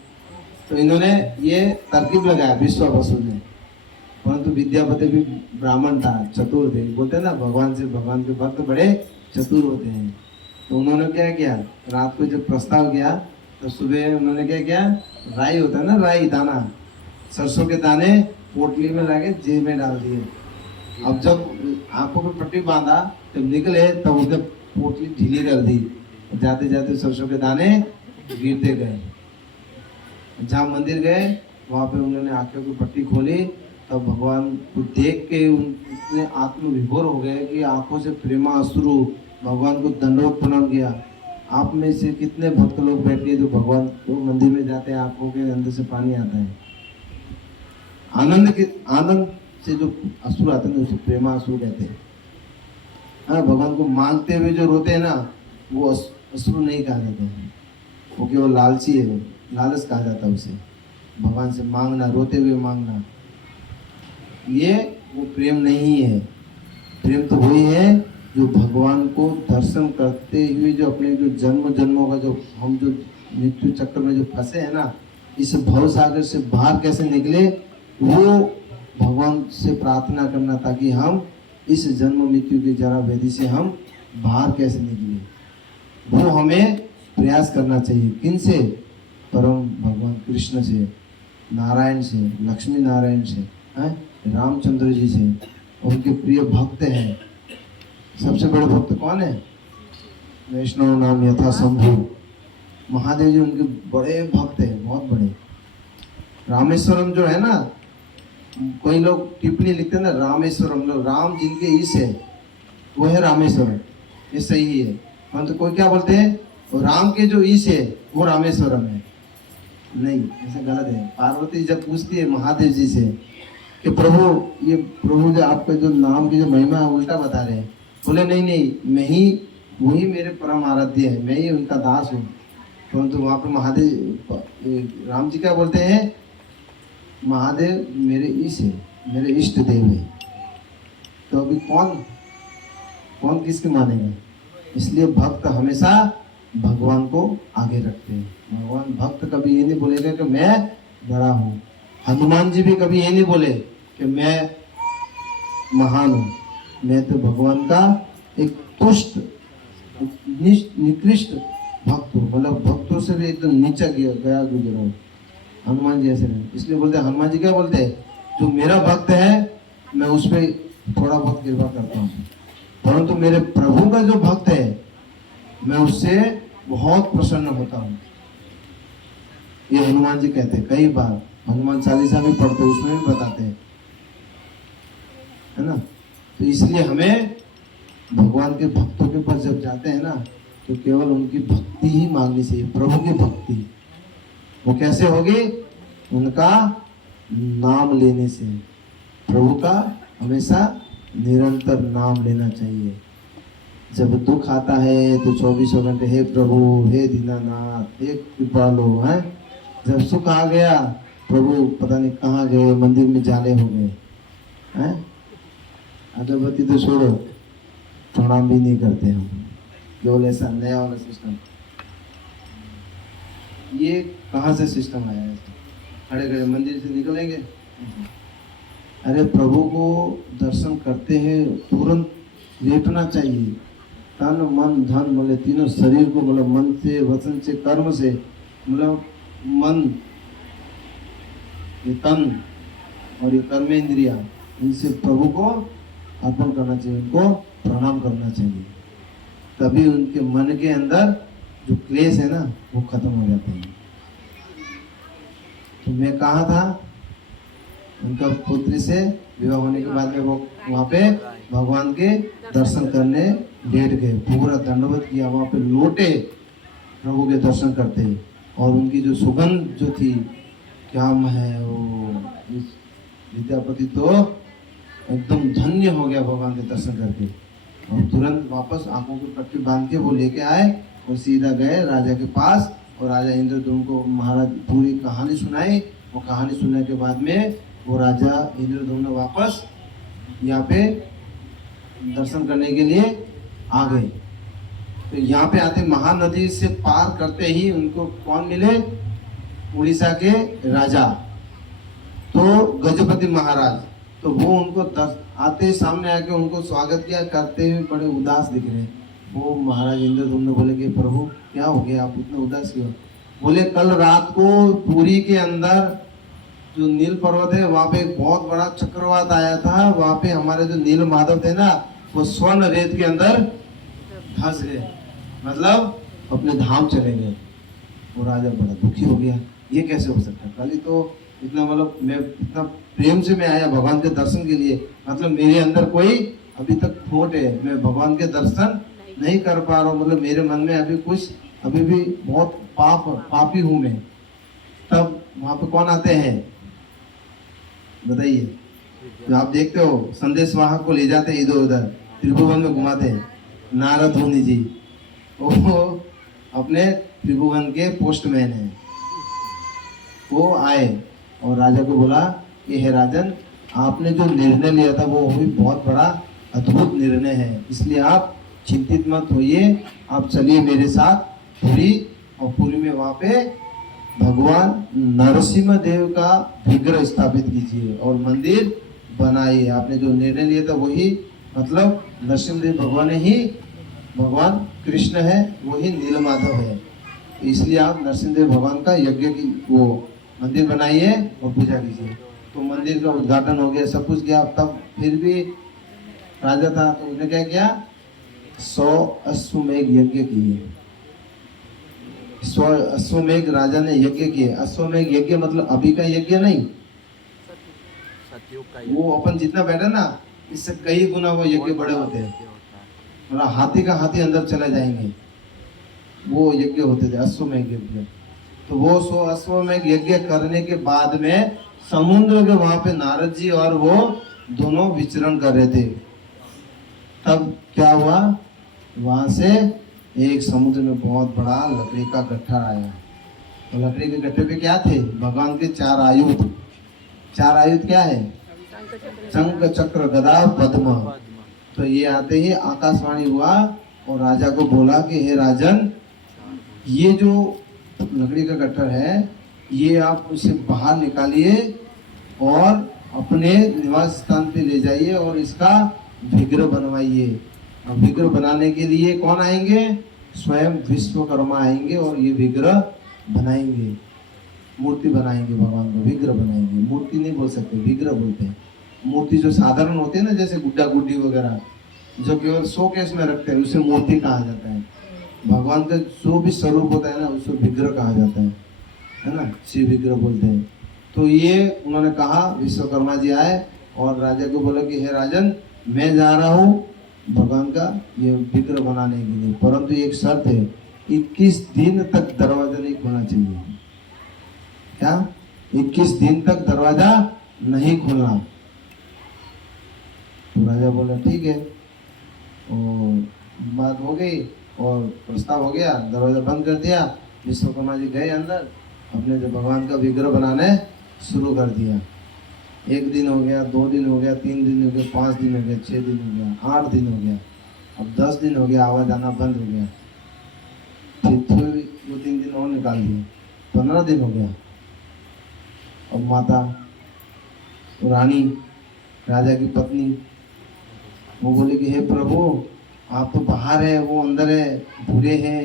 तो इन्होंने ये तरकीब लगाया विश्वावसु ने। परंतु विद्यापति भी ब्राह्मण था, चतुर थे, बोलते हैं ना भगवान के भक्त बड़े चतुर होते हैं। तो उन्होंने क्या किया, रात को जब प्रस्ताव किया तो सुबह उन्होंने क्या किया, राई होता है ना, राई दाना, सरसों के दाने पोटली में लाके जेब में डाल दिए। अब जब आंखों पे पट्टी बांधा, जब निकले तब उसने पोटली ढीली कर दी, जाते जाते सरसों के दाने गिरते गए। जहाँ मंदिर गए वहाँ पे उन्होंने आंखों की पट्टी खोली, तब भगवान को देख के उनने आत्मविभोर हो गए कि आंखों से प्रेमा अश्रु, भगवान को दंडवत प्रणाम किया। आप में से कितने भक्त लोग बैठे जो भगवान को मंदिर में जाते हैं, आंखों के अंदर से पानी आता है, आनंद से जो अश्रु आते हैं उसे प्रेमा अश्रु कहते हैं। हाँ, भगवान को मांगते हुए जो रोते हैं ना, वो अश्रु नहीं कहा जाता है, वो केवल लालची है, लालच कहा जाता है उसे। भगवान से मांगना, रोते हुए मांगना, ये वो प्रेम नहीं है। प्रेम तो वही है जो भगवान को दर्शन करते हुए जो अपने जो जन्म जन्मों का जो हम जो मृत्यु चक्र में जो फंसे हैं ना, इस भव सागर से बाहर कैसे निकले, वो भगवान से प्रार्थना करना, ताकि हम इस जन्म मृत्यु की जरा व्याधि से हम बाहर कैसे निकले। वो हमें प्रयास करना चाहिए। किन से, परम भगवान कृष्ण से, नारायण से, लक्ष्मी नारायण से। हैं रामचंद्र जी से, उनके प्रिय भक्त हैं। सबसे बड़े भक्त कौन है? वैष्णव नाम यथा शंभु, महादेव जी उनके बड़े भक्त हैं, बहुत बड़े। रामेश्वरम जो है ना, कोई लोग टिप्पणी लिखते हैं ना रामेश्वरम, लोग राम जिनके ईश है वो है रामेश्वरम, ये सही है। तो कोई क्या बोलते हैं, राम के जो ईश है वो रामेश्वरम है। नहीं, ऐसा गलत है। पार्वती जब पूछती है महादेव जी से कि प्रभु, ये प्रभु जो आपका जो नाम की जो महिमा है उल्टा बता रहे हैं, बोले नहीं नहीं, मैं ही, वही मेरे परम आराध्य है, मैं ही उनका दास हूँ। परंतु वहाँ पे महादेव, राम जी क्या बोलते हैं, महादेव मेरे ईश है, मेरे इष्ट देव है। तो अभी कौन किसके मानेगा? इसलिए भक्त हमेशा भगवान को आगे रखते हैं। भगवान, भक्त कभी ये नहीं बोलेगा कि मैं बड़ा हूँ। हनुमान जी भी कभी ये नहीं बोले कि मैं महान हूँ। मैं तो भगवान का एक तुष्ट निकृष्ट भक्त हूँ, मतलब भक्तों से भी एकदम नीचा गया गुजरा हूँ। हनुमान जी ऐसे नहीं, इसलिए बोलते हैं, हनुमान जी क्या बोलते हैं, जो मेरा भक्त है मैं उस पर थोड़ा बहुत कृपा करता हूँ, परंतु मेरे प्रभु का जो भक्त है मैं उससे बहुत प्रसन्न होता हूँ। ये हनुमान जी कहते हैं, कई बार हनुमान चालीसा भी पढ़ते, उसमें भी बताते हैं, है ना। तो इसलिए हमें भगवान के भक्तों के पास जब जाते हैं ना, तो केवल उनकी भक्ति ही मांगनी चाहिए, प्रभु की भक्ति। वो कैसे होगी? उनका नाम लेने से। प्रभु का हमेशा निरंतर नाम लेना चाहिए। जब दुख आता है तो 24 घंटे हे प्रभु, हे दीनानाथ, हे कृपालु, हैं। जब सुख आ गया, प्रभु पता नहीं कहाँ गए, मंदिर में जाले हो गए, हैं। अगरबत्ती तो छोड़ो, प्रणाम भी नहीं करते हम, केवल ऐसा नया वाला सिस्टम। ये कहाँ से सिस्टम आया है? खड़े खड़े मंदिर से निकलेंगे, अरे प्रभु को दर्शन करते हैं तुरंत लेटना चाहिए। तन मन धन, बोले तीनों शरीर को, मतलब मन से, वचन से, कर्म से, मतलब मन, ये तन और ये कर्मेंद्रिया, इनसे प्रभु को अर्पण करना चाहिए, उनको प्रणाम करना चाहिए। तभी उनके मन के अंदर जो क्लेश है ना वो खत्म हो जाते हैं। तो मैं कहा था, उनका पुत्री से विवाह होने के बाद में वो वहाँ पे भगवान के दर्शन करने लेट गए, पूरा दंडवत किया, वहाँ पे लोटे प्रभु के दर्शन करते। और उनकी जो सुगंध जो थी, क्या है वो, विद्यापति तो एकदम धन्य हो गया भगवान के दर्शन करके। और तुरंत वापस आंखों की पट्टी बांध के वो लेके आए और सीधा गए राजा के पास, और राजा इंद्रद्युम्न को महाराज पूरी कहानी सुनाई। वो कहानी सुनने के बाद में वो राजा इंद्रद्युम्न वापस यहाँ पे दर्शन करने के लिए आ गए। तो यहाँ पे आते महानदी से पार करते ही उनको कौन मिले? उड़ीसा के राजा, तो गजपति महाराज। तो वो उनको आते सामने आके उनको स्वागत किया, करते हुए बड़े उदास दिख रहे। वो महाराज इंद्रद्युम्न बोले कि प्रभु क्या हो गया, आप इतने उदास क्यों? बोले कल रात को पुरी के अंदर जो नील पर्वत है वहाँ पे एक बहुत बड़ा चक्रवात आया था। वहाँ पे हमारे जो नील माधव थे ना, वो स्वर्ण रेत के अंदर धंस गए, मतलब अपने धाम चले गए। वो राजा बड़ा दुखी हो गया, ये कैसे हो सकता है? कल ही तो इतना, मतलब मैं इतना प्रेम से मैं आया भगवान के दर्शन के लिए, मतलब मेरे अंदर कोई अभी तक खोट है, मैं भगवान के दर्शन नहीं कर पा रहा हूँ, मतलब मेरे मन में अभी कुछ, अभी भी बहुत पापी हूँ मैं। तब वहाँ पे कौन आते हैं बताइए? जो आप देखते हो संदेश वाहक को ले जाते इधर उधर त्रिभुवन में घुमाते हैं, नारद मुनि जी, वो अपने त्रिभुवन के पोस्टमैन हैं। वो आए और राजा को बोला कि हे राजन, आपने जो निर्णय लिया था वो भी बहुत बड़ा अद्भुत निर्णय है, इसलिए आप चिंतित मत होइए, आप चलिए मेरे साथ पुरी, और पुरी में वहाँ पे भगवान नरसिंह देव का विग्रह स्थापित कीजिए और मंदिर बनाइए। आपने जो निर्णय लिया था वही, मतलब नरसिंह देव भगवान ही, भगवान कृष्ण है, वही नीलमाधव है, इसलिए आप नरसिंह देव भगवान का यज्ञ की वो मंदिर बनाइए और पूजा कीजिए। तो मंदिर का उद्घाटन हो गया, सब कुछ गया। तब फिर भी राजा था तो उसने क्या किया, 100 अश्वमेघ यज्ञ किए। 100 अश्वमेघ राजा ने यज्ञ किए। अश्वमेघ यज्ञ मतलब अभी का यज्ञ नहीं, वो अपन जितना बैठे ना इससे कई गुना वो यज्ञ बड़े होते हैं। मतलब हाथी का हाथी अंदर चले जाएंगे, वो यज्ञ होते थे अश्वमेघ यज्ञ। तो वो 100 अश्वमेघ यज्ञ करने के बाद में समुद्र के वहां पे नारद जी और वो दोनों विचरण कर रहे थे। तब क्या हुआ, वहां से एक समुद्र में बहुत बड़ा लकड़ी का गट्ठा आया। तो लकड़ी के गट्ठे पे क्या थे, भगवान के 4 आयुध। 4 आयुध क्या है, शंख चक्र गदा पद्म। तो ये आते ही आकाशवाणी हुआ और राजा को बोला कि हे राजन, ये जो लकड़ी का गट्ठर है ये आप उसे बाहर निकालिए और अपने निवास स्थान पे ले जाइए और इसका विग्रह बनवाइए। और विग्रह बनाने के लिए कौन आएंगे, स्वयं विश्वकर्मा आएंगे और ये विग्रह बनाएंगे, मूर्ति बनाएंगे, भगवान को विग्रह बनाएंगे। मूर्ति नहीं बोल सकते, विग्रह बोलते हैं। मूर्ति जो साधारण होते हैं ना, जैसे गुड्डा गुड्डी वगैरह जो केवल शोकेस में रखते हैं, उसे मूर्ति कहा जाता है। भगवान का जो भी स्वरूप होता है ना उसको विग्रह कहा जाता है ना, शिव विग्रह बोलते हैं। तो ये उन्होंने कहा, विश्वकर्मा जी आए और राजा को बोला कि हे राजन, मैं जा रहा हूँ भगवान का ये विग्रह बनाने के लिए, परंतु एक शर्त है, 21 दिन तक दरवाजा नहीं खोलना चाहिए। क्या, 21 दिन तक दरवाजा नहीं खोलना। तो राजा बोला ठीक है, और बात हो गई और प्रस्ताव हो गया, दरवाजा बंद कर दिया। विश्वकर्मा जी गए अंदर, अपने जो भगवान का विग्रह बनाने शुरू कर दिया। 1 दिन हो गया, 2 दिन हो गया, 3 दिन हो गया, 5 दिन हो गया, 6 दिन हो गया, 8 दिन हो गया, अब 10 दिन हो गया, आवाज आना बंद हो गया। फिर 2-3 दिन और निकाल दिए, 15 दिन हो गया। अब माता रानी, राजा की पत्नी, वो बोले कि हे प्रभु, आप तो बाहर है, वो अंदर है, बुरे हैं,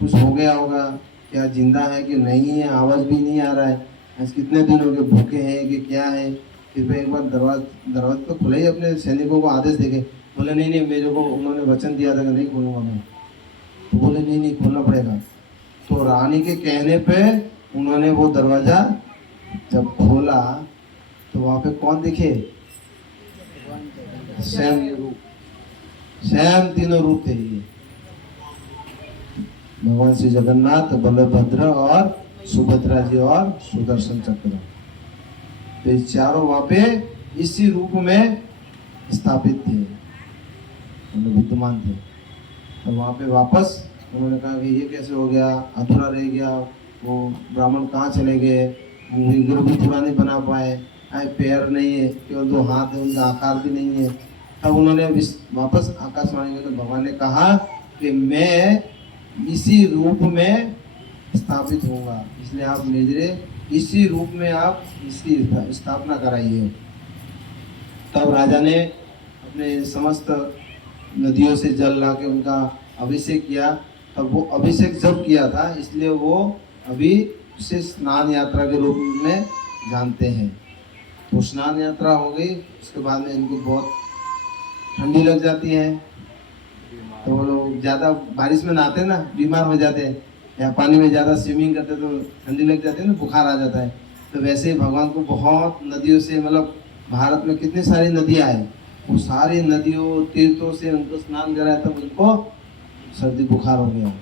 कुछ हो गया होगा, क्या जिंदा है कि नहीं है, आवाज भी नहीं आ रहा है, आज कितने दिन हो गए, भूखे हैं कि क्या है। फिर एक बार दरवाजा तो खुला ही, अपने सैनिकों को आदेश देके बोले नहीं नहीं, मेरे को उन्होंने वचन दिया था कि नहीं खोलूंगा मैं। तो बोले नहीं नहीं खोलना पड़ेगा। तो रानी के कहने पे उन्होंने वो दरवाजा जब खोला तो वहां पे कौन दिखे, स्वयं तीनों रूप थे ये, भगवान श्री जगन्नाथ, बलभद्र और सुभद्रा जी और सुदर्शन चक्र। तो ये चारों वहां पे इसी रूप में स्थापित थे, मतलब विद्यमान थे। तो वहां पे वापस उन्होंने कहा कि ये कैसे हो गया, अधूरा रह गया, वो ब्राह्मण कहाँ चले गए, विग्रह भी पूरा नहीं बना पाए, पैर नहीं है, केवल 2 हाथ है, उनका आकार भी नहीं है। तब उन्होंने वापस आकाशवाणी में, तो भगवान ने कहा कि मैं इसी रूप में स्थापित होगा, इसलिए आप मेरे इसी रूप में आप इसकी स्थापना कराइए। तब राजा ने अपने समस्त नदियों से जल ला के उनका अभिषेक किया। तब वो अभिषेक जब किया था, इसलिए वो अभी उसे स्नान यात्रा के रूप में जानते हैं। तो स्नान यात्रा हो गई, उसके बाद में इनको बहुत ठंडी लग जाती है, तो वो लोग ज़्यादा बारिश में नहाते हैं ना, बीमार हो जाते हैं, या पानी में ज़्यादा स्विमिंग करते तो ठंडी लग जाती है ना, बुखार आ जाता है। तो वैसे ही भगवान को बहुत नदियों से, मतलब भारत में कितनी सारी नदियाँ हैं, वो सारी नदियों तीर्थों से उनको स्नान कराया, तब उनको सर्दी बुखार हो गया।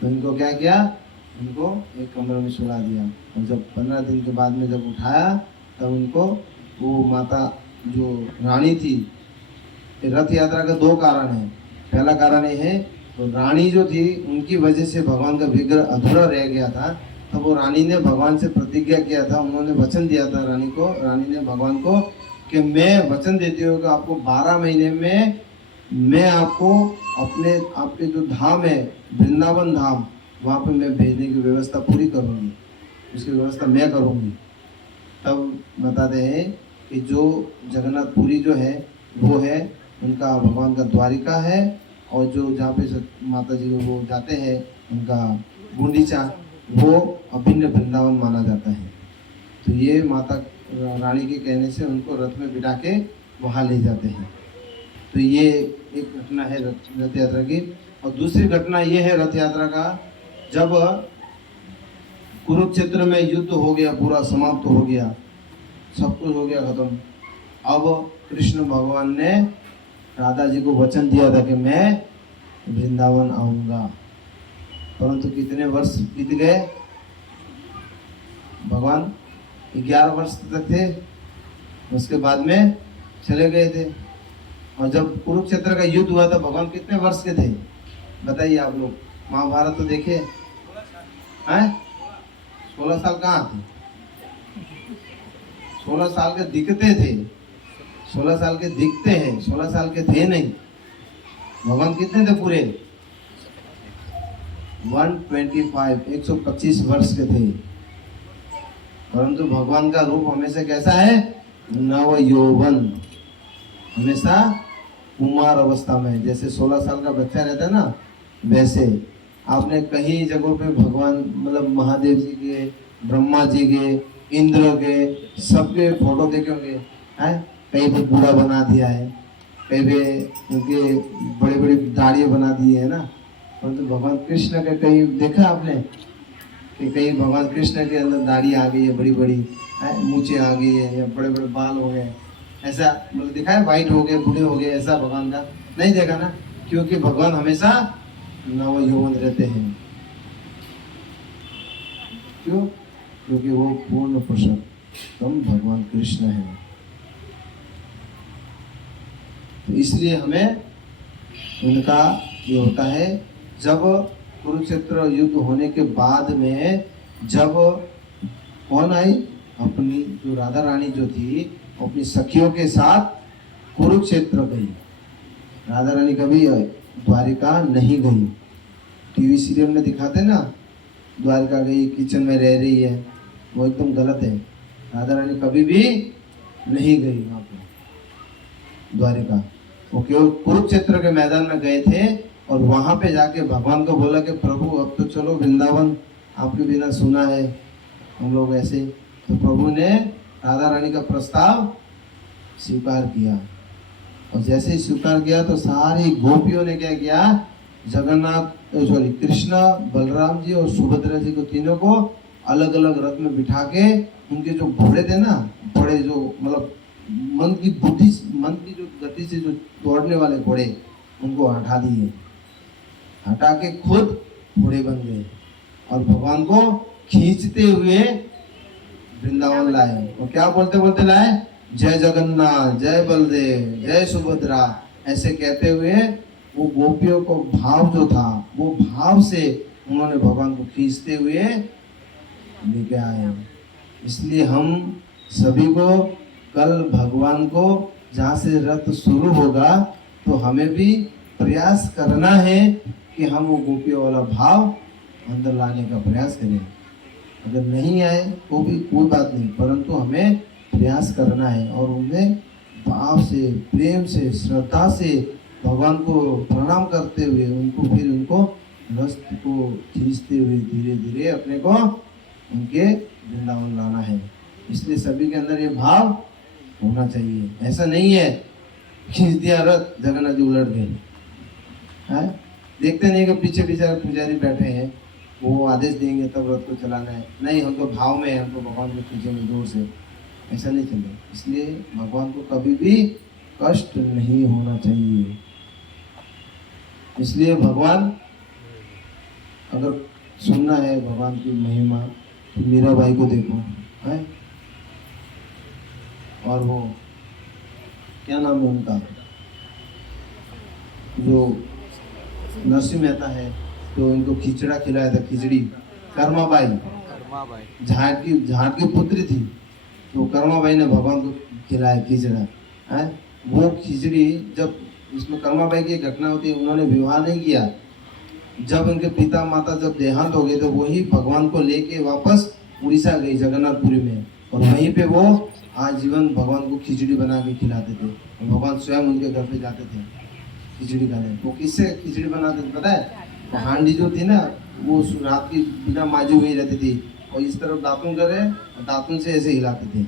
तो इनको क्या किया, उनको एक कमरे में सुला दिया, और जब 15 दिन के बाद में जब उठाया तब उनको वो माता जो रानी थी, रथ यात्रा का 2 कारण है। पहला कारण ये है, तो रानी जो थी उनकी वजह से भगवान का विग्रह अधूरा रह गया था। तो वो रानी ने भगवान से प्रतिज्ञा किया था, उन्होंने वचन दिया था रानी ने भगवान को कि मैं वचन देती हूँ कि आपको 12 महीने में मैं आपको आपके जो धाम है, वृंदावन धाम, वहाँ पे मैं भेजने की व्यवस्था पूरी करूँगी, उसकी व्यवस्था मैं करूँगी। तब बताते हैं कि जो जगन्नाथपुरी जो है वो है उनका भगवान का द्वारिका है, और जो जहाँ पे माता जी वो जाते हैं उनका गुंडीचा, वो अभिन्न वृंदावन माना जाता है। तो ये माता रानी के कहने से उनको रथ में बिठा के वहाँ ले जाते हैं। तो ये एक घटना है रथ यात्रा की। और दूसरी घटना ये है रथ यात्रा का, जब कुरुक्षेत्र में युद्ध हो गया, पूरा समाप्त हो गया, सब कुछ हो गया खत्म। अब कृष्ण भगवान ने राधा जी को वचन दिया था कि मैं वृंदावन आऊंगा, परंतु कितने वर्ष बीत गए, भगवान 11 वर्ष तक थे, उसके बाद में चले गए थे। और जब कुरुक्षेत्र का युद्ध हुआ था भगवान कितने वर्ष के थे बताइए आप लोग? महाभारत तो देखे हैं, 16 साल कहाँ थे? 16 साल के दिखते थे, 16 साल के दिखते हैं, 16 साल के थे नहीं। भगवान कितने थे पूरे? 125 वर्ष के थे। परंतु भगवान का रूप हमेशा कैसा है? नव यौवन, हमेशा कुमार अवस्था में। जैसे 16 साल का बच्चा रहता है ना, वैसे आपने कई जगहों पे भगवान मतलब महादेव जी के, ब्रह्मा जी के, इंद्र के, सबके फोटो देखे होंगे हैं। कहीं पे बूढ़ा बना दिया है, कहीं पे उनके बड़े बड़े दाढ़ियाँ बना दी है ना। परंतु भगवान कृष्ण का कहीं देखा आपने कि कहीं भगवान कृष्ण के अंदर दाढ़ी आ गई है, बड़ी बड़ी मूछें आ गई है, या बड़े बड़े बाल हो गए, ऐसा मतलब दिखा है? वाइट हो गए, बूढ़े हो गए, ऐसा भगवान का नहीं देखा ना। क्योंकि भगवान हमेशा नव यौवन रहते हैं। क्यों? क्योंकि वो पूर्ण पुरुषोत्तम भगवान कृष्ण है। तो इसलिए हमें उनका ये होता है। जब कुरुक्षेत्र युद्ध होने के बाद में जब कौन आई, अपनी जो राधा रानी जो थी अपनी सखियों के साथ कुरुक्षेत्र गई। राधा रानी कभी द्वारिका नहीं गई। टीवी सीरियल में दिखाते ना, द्वारिका गई, किचन में रह रही है, वो एकदम गलत है। राधा रानी कभी भी नहीं गई वहाँ पे द्वारिका। वो केवल कुरुक्षेत्र के मैदान में गए थे और वहां पे जाके भगवान को बोला कि प्रभु अब तो चलो वृंदावन, आपके बिना सुना है हम लोग ऐसे। तो प्रभु ने राधा रानी का प्रस्ताव स्वीकार किया। और जैसे ही स्वीकार किया तो सारी गोपियों ने क्या किया, कृष्ण, बलराम जी और सुभद्रा जी को, तीनों को अलग अलग रथ में बिठा के उनके जो घोड़े थे ना, बड़े जो मतलब मन की जो गति से जो दौड़ने वाले घोड़े, उनको हटा दिए, हटा के खुद घोड़े बन गए और भगवान को खींचते हुए वृंदावन लाए। और क्या बोलते बोलते लाए? जय जगन्नाथ, जय बलदेव, जय सुभद्रा, ऐसे कहते हुए वो गोपियों को भाव जो था, वो भाव से उन्होंने भगवान को खींचते हुए लेके आए। इसलिए हम सभी को कल भगवान को जहाँ से रथ शुरू होगा तो हमें भी प्रयास करना है कि हम वो गोपियों वाला भाव अंदर लाने का प्रयास करें। अगर नहीं आए तो भी कोई बात नहीं, परंतु हमें प्रयास करना है और उन्हें भाव से, प्रेम से, श्रद्धा से भगवान को प्रणाम करते हुए उनको रस को खींचते हुए धीरे धीरे अपने को उनके वृंदावन लाना है। इसलिए सभी के अंदर ये भाव होना चाहिए। ऐसा नहीं है खींच दिया रथ, जगन्नाथ जी उलट गए, है देखते नहीं कि पीछे पीछे पुजारी बैठे हैं, वो आदेश देंगे तब रथ को चलाना है। नहीं, हमको भाव में है, हमको भगवान को खींचेंगे दूर से, ऐसा नहीं चलेगा। इसलिए भगवान को कभी भी कष्ट नहीं होना चाहिए। इसलिए भगवान, अगर सुनना है भगवान की महिमा तो मीराबाई को देखो, है, और वो क्या नाम है उनका, जो नरसिंह मेहता है तो इनको खिचड़ा खिलाया था, खिचड़ी। कर्माबाई झाट की पुत्री थी, तो कर्माबाई ने भगवान को खिलाया खिचड़ा, है। वो खिचड़ी, जब इसमें कर्माबाई की घटना होती है, उन्होंने विवाह नहीं किया। जब उनके पिता माता जब देहांत हो गए तो वही भगवान को लेके वापस उड़ीसा गई, जगन्नाथपुरी में, और वहीं पे वो आजीवन भगवान को खिचड़ी बना के खिलाते थे। और भगवान स्वयं उनके घर पे जाते थे खिचड़ी खाने। वो किससे खिचड़ी बनाते थे पता है? वो हांडी जो थी ना, वो रात की बिना माजी हुई रहती थी, और इस तरफ दातुन करे और दातुन से ऐसे हिलाते थे,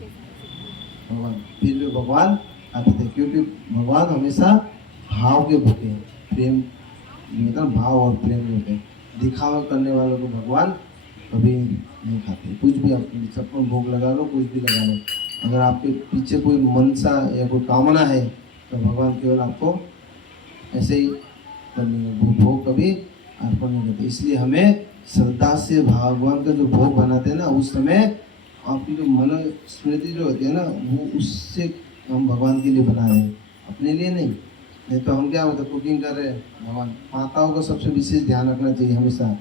भगवान, फिर भी भगवान आते थे, क्योंकि भगवान हमेशा भाव के भूखे हैं। प्रेम मतलब भाव और प्रेम के भूखे हैं। दिखावा करने वालों को भगवान कभी नहीं खाते। कुछ भी आप छप्पन भोग लगा लो, कुछ भी लगा लो, अगर आपके पीछे कोई मनसा या कोई कामना है तो भगवान केवल आपको ऐसे ही करनी है, वो भोग कभी अर्पण नहीं करते। इसलिए हमें श्रद्धा से भगवान का जो भोग बनाते हैं ना, उस समय आपकी जो मन स्मृति जो होती है ना, वो उससे हम भगवान के लिए बना रहे हैं, अपने लिए नहीं। नहीं तो हम क्या होता, कुकिंग कर रहे हैं, भगवान। माताओं को सबसे विशेष ध्यान रखना चाहिए हमेशा।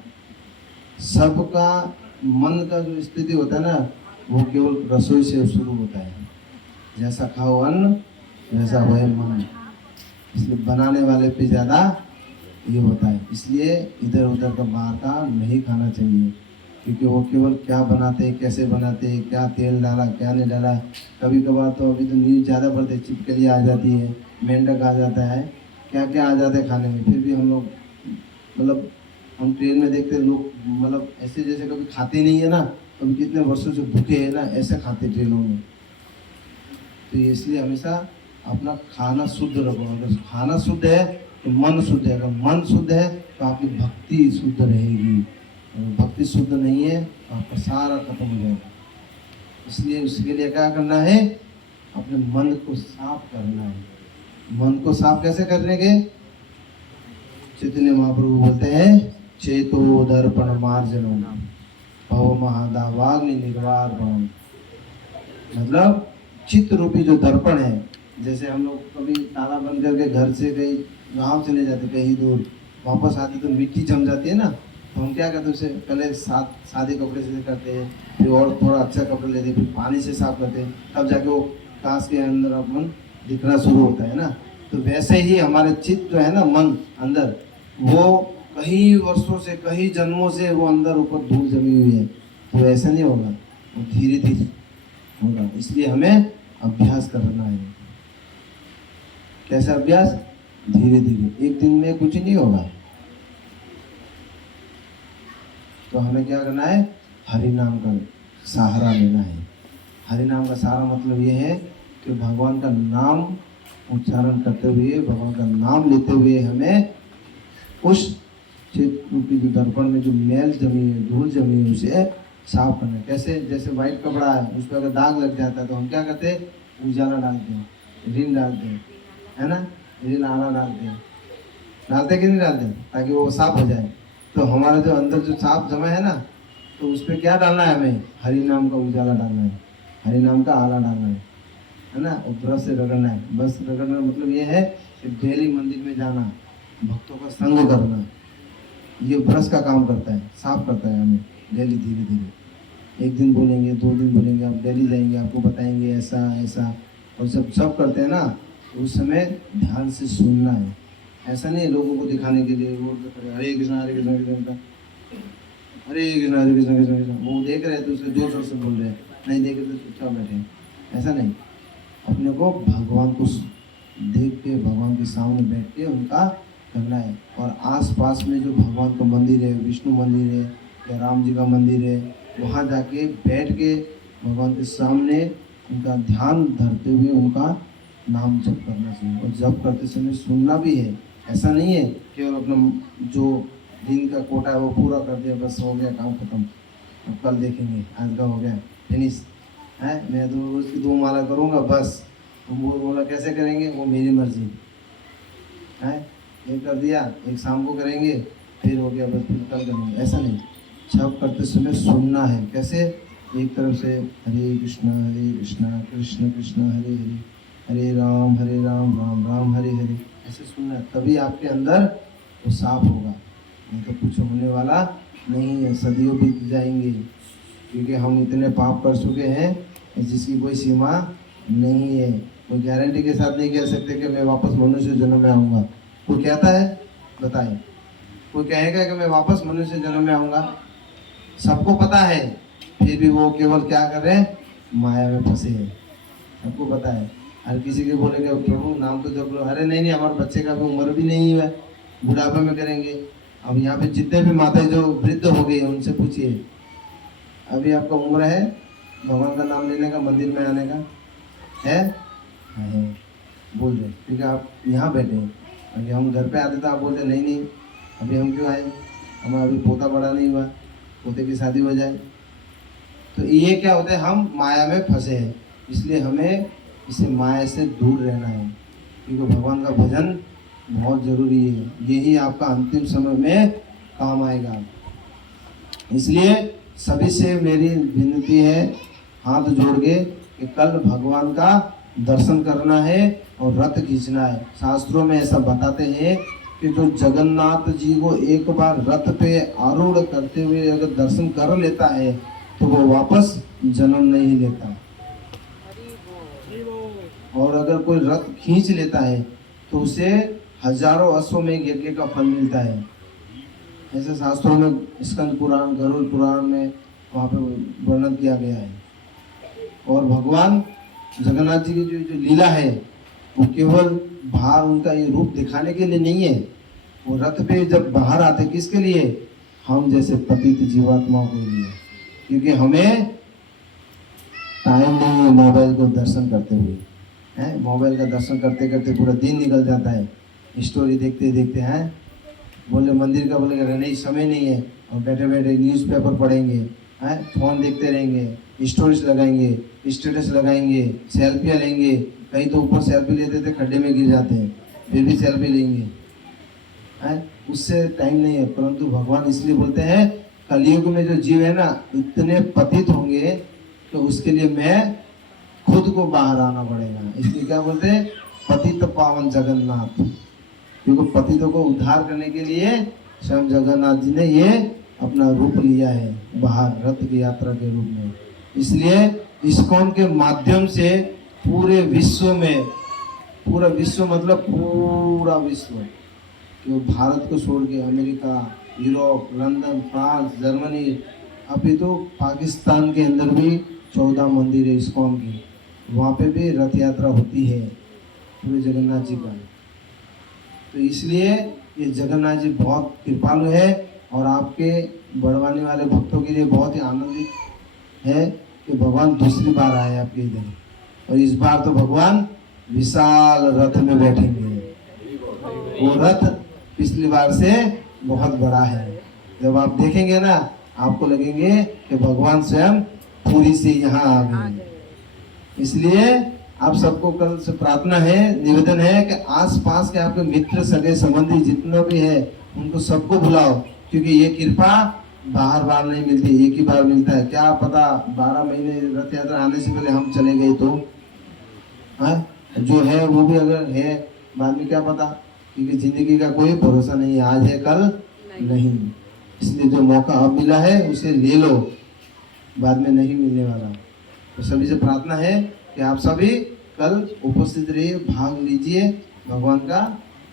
सबका मन का जो स्थिति होता है ना, वो केवल रसोई से शुरू होता है। जैसा खाओ अन्न वैसा होए मन। इसलिए बनाने वाले पे ज़्यादा ये होता है। इसलिए इधर उधर का बाहर का नहीं खाना चाहिए, क्योंकि वो केवल क्या बनाते हैं, कैसे बनाते हैं, क्या तेल डाला क्या नहीं डाला। कभी कभार तो अभी तो न्यूज़ ज़्यादा बढ़ते, छिपकली आ जाती है, मेंढक आ जाता है, क्या क्या आ जाता है खाने में। फिर भी हम लोग मतलब हम ट्रेन में देखते हैं लोग, मतलब ऐसे जैसे कभी खाते नहीं है ना, कभी कितने वर्षों से भूखे हैं ना, ऐसे खाते ट्रेनों में। तो इसलिए हमेशा अपना खाना शुद्ध रखो। अगर खाना शुद्ध है तो मन शुद्ध है, अगर मन शुद्ध है तो आपकी भक्ति शुद्ध रहेगी। अगर भक्ति शुद्ध नहीं है तो आपका सारा खत्म हो जाएगा। इसलिए उसके लिए क्या करना है, अपने मन को साफ करना है। मन को साफ कैसे करने के, चैतन्य महाप्रभु बोलते हैं, चेतो दर्पण मार्जनम भव महादावाग्नि निर्वापणम। मतलब चित्त रूपी जो दर्पण है, जैसे हम लोग कभी ताला बंद करके घर से कहीं गांव चले जाते कहीं दूर, वापस आते तो मिट्टी जम जाती है ना, तो हम क्या करते हैं, उसे पहले सादे कपड़े से करते हैं, फिर और थोड़ा अच्छा कपड़ा लेते हैं, फिर पानी से साफ करते हैं, तब जाके वो कांच के अंदर अपन दिखना शुरू होता है ना। तो वैसे ही हमारे चित्त जो है ना, मन अंदर, वो कई वर्षों से कई जन्मों से वो अंदर ऊपर धूल जमी हुई है, तो ऐसा नहीं होगा, वो धीरे धीरे होगा। इसलिए हमें अभ्यास करना है। कैसा अभ्यास, धीरे धीरे, एक दिन में कुछ नहीं होगा। तो हमें क्या करना है, हरि नाम का सहारा लेना है। हरि नाम का सहारा मतलब ये है कि भगवान का नाम उच्चारण करते हुए, भगवान का नाम लेते हुए हमें उस चित्त रूपी जो दर्पण में जो मैल जमी है, धूल जमी है, उसे साफ करना है। कैसे, जैसे व्हाइट कपड़ा है, उस पर अगर दाग लग जाता है तो हम क्या करते हैं, उजाला डालते हैं, रिन डालते हैं, है ना, रिन आला डालते हैं, डालते कि नहीं डालते, ताकि वो साफ हो जाए। तो हमारा जो अंदर जो साफ जमा है ना, तो उस पर क्या डालना है, हमें हरि नाम का उजाला डालना है, हरि नाम का आला डालना है ना, और ब्रश से रगड़ना है। बस रगड़ना मतलब ये है कि डेली मंदिर में जाना, भक्तों का संग करना, ये ब्रश का काम करता है, साफ करता है हमें डेली। धीरे धीरे एक दिन बोलेंगे, 2 दिन बोलेंगे, आप डेली जाएंगे, आपको बताएंगे ऐसा ऐसा। और जब सब करते हैं ना, तो उस समय ध्यान से सुनना है। ऐसा नहीं लोगों को दिखाने के लिए रोड पे खड़े हरे कृष्णा हरे कृष्णा हरे कृष्णा हरे कृष्णा हरे कृष्णा कृष्णा कृष्णा, वो देख रहे हैं तो उसे जोर शोर से बोल रहे हैं, नहीं देख रहे तो चुपचाप बैठे हैं, ऐसा नहीं। अपने को भगवान को देख के, भगवान के सामने बैठ के उनका करना है। और आसपास में जो भगवान का मंदिर है, विष्णु मंदिर है या राम जी का मंदिर है, वहाँ जाके बैठ के भगवान के सामने उनका ध्यान धरते हुए उनका नाम जप करना चाहिए। और जप करते समय सुनना भी है। ऐसा नहीं है केवल अपना जो दिन का कोटा है वो पूरा कर दिया, बस हो गया काम खत्म, अब कल देखेंगे, आज का हो गया फिनिश है, मैं तो रोज की 2 माला करूँगा बस। वो बोला कैसे करेंगे, वो मेरी मर्जी है, एक कर दिया, एक शाम को करेंगे, फिर हो गया बस, फिर कल करेंगे, ऐसा नहीं। जप करते समय सुनना है। कैसे, एक तरफ से हरे कृष्णा कृष्ण कृष्ण हरे हरे, हरे राम राम राम हरे हरे, ऐसे सुनना है, तभी आपके अंदर वो साफ होगा। नहीं तो कुछ होने वाला नहीं है, सदियों बीत जाएंगे, क्योंकि हम इतने पाप कर चुके हैं जिसकी कोई सीमा नहीं है। कोई गारंटी के साथ नहीं कह सकते कि मैं वापस मनुष्य जन्म में आऊँगा। कोई कहता है, बताएं, कोई कहेगा कि मैं वापस मनुष्य जन्म में आऊँगा? सबको पता है, फिर भी वो केवल क्या कर रहे हैं, माया में फंसे हैं। सबको पता है, हर किसी के बोलेंगे प्रभु नाम तो जप लो, अरे नहीं नहीं, हमारे बच्चे का भी उम्र भी नहीं है, बुढ़ापे में करेंगे। अब यहाँ पे जितने भी माता जो वृद्ध हो गई उनसे पूछिए, अभी आपका उम्र है भगवान का नाम लेने का, मंदिर में आने का? है? है। बोल रहे क्योंकि आप यहाँ बैठे हैं। अगर हम घर पे आते तो आप बोलते नहीं नहीं अभी हम क्यों आए, हमारा अभी पोता बड़ा नहीं हुआ, पोते की शादी हो जाए। तो ये क्या होता है, हम माया में फंसे हैं, इसलिए हमें इसे माया से दूर रहना है, क्योंकि भगवान का भजन बहुत जरूरी है। यही आपका अंतिम समय में काम आएगा। इसलिए सभी से मेरी विनती है हाथ जोड़ के कि कल भगवान का दर्शन करना है और रथ खींचना है। शास्त्रों में ऐसा बताते हैं कि जो जगन्नाथ जी को एक बार रथ पे आरूढ़ करते हुए अगर दर्शन कर लेता है तो वो वापस जन्म नहीं लेता, और अगर कोई रथ खींच लेता है तो उसे हजारों अश्वमेघ यज्ञ का फल मिलता है। ऐसे शास्त्रों में स्कंद पुराण, गरुड़ पुराण में वहाँ पे वर्णन किया गया है। और भगवान जगन्नाथ जी की जो लीला है वो केवल बाहर उनका ये रूप दिखाने के लिए नहीं है। वो रथ पे जब बाहर आते किसके लिए, हम जैसे पतित जीवात्माओं के लिए, क्योंकि हमें टाइम नहीं है मोबाइल को दर्शन करते हुए हैं। मोबाइल का दर्शन करते करते पूरा दिन निकल जाता है, स्टोरी देखते देखते हैं। बोले मंदिर का बोलेगा नहीं समय नहीं है, और बैठे बैठे न्यूज़पेपर पढ़ेंगे हैं, फोन देखते रहेंगे, स्टोरीज लगाएंगे, स्टेटस लगाएंगे, सेल्फियाँ लेंगे। कहीं तो ऊपर सेल्फी लेते थे खड्डे में गिर जाते हैं, फिर भी सेल्फी लेंगे हैं, उससे टाइम नहीं है। परंतु भगवान इसलिए बोलते हैं कलयुग में जो जीव है ना इतने पतित होंगे तो उसके लिए मैं खुद को बाहर आना पड़ेगा। इसलिए क्या बोलते हैं, पतित पावन जगन्नाथ, क्योंकि पतितों को उद्धार करने के लिए स्वयं जगन्नाथ जी ने ये अपना रूप लिया है बाहर रथ की यात्रा के रूप में। इसलिए इस्कॉन के माध्यम से पूरे विश्व में, पूरा विश्व मतलब पूरा विश्व, कि भारत को छोड़ के America, Europe, London, France, Germany, अभी तो पाकिस्तान के अंदर भी 14 मंदिर है इस्कॉन की, वहाँ पे भी रथ यात्रा होती है पूरे जगन्नाथ जी का। तो इसलिए ये जगन्नाथ जी बहुत कृपालु है और आपके बड़वानी वाले भक्तों के लिए बहुत ही आनंदित है कि भगवान दूसरी बार आए आपके इधर, और इस बार तो भगवान विशाल रथ में बैठेंगे। वो रथ पिछली बार से बहुत बड़ा है। जब आप देखेंगे ना आपको लगेंगे कि भगवान स्वयं पूरी से यहाँ आ गए। इसलिए आप सबको कल से प्रार्थना है, निवेदन है कि आस-पास के आपके मित्र, सगे संबंधी जितने भी है उनको सबको बुलाओ, क्योंकि ये कृपा बार बार नहीं मिलती, एक ही बार मिलता है। क्या पता 12 महीने रथ यात्रा आने से पहले हम चले गए तो जो है वो भी अगर है बाद में क्या पता, क्योंकि जिंदगी का कोई भरोसा नहीं है, आज है कल नहीं। इसलिए जो मौका अब मिला है उसे ले लो, बाद में नहीं मिलने वाला। तो सभी से प्रार्थना है कि आप सभी कल उपस्थित रहिए, भाग लीजिए, भगवान का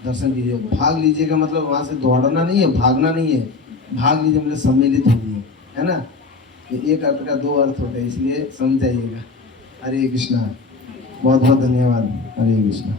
दर्शन कीजिए। भाग लीजिए का मतलब वहाँ से दौड़ना नहीं है, भागना नहीं है, भाग लीजिए मतलब सम्मिलित होइए, है ना। एक अर्थ का 2 अर्थ होता है, इसलिए समझ जाइएगा। हरे कृष्णा, बहुत बहुत धन्यवाद। हरे कृष्णा।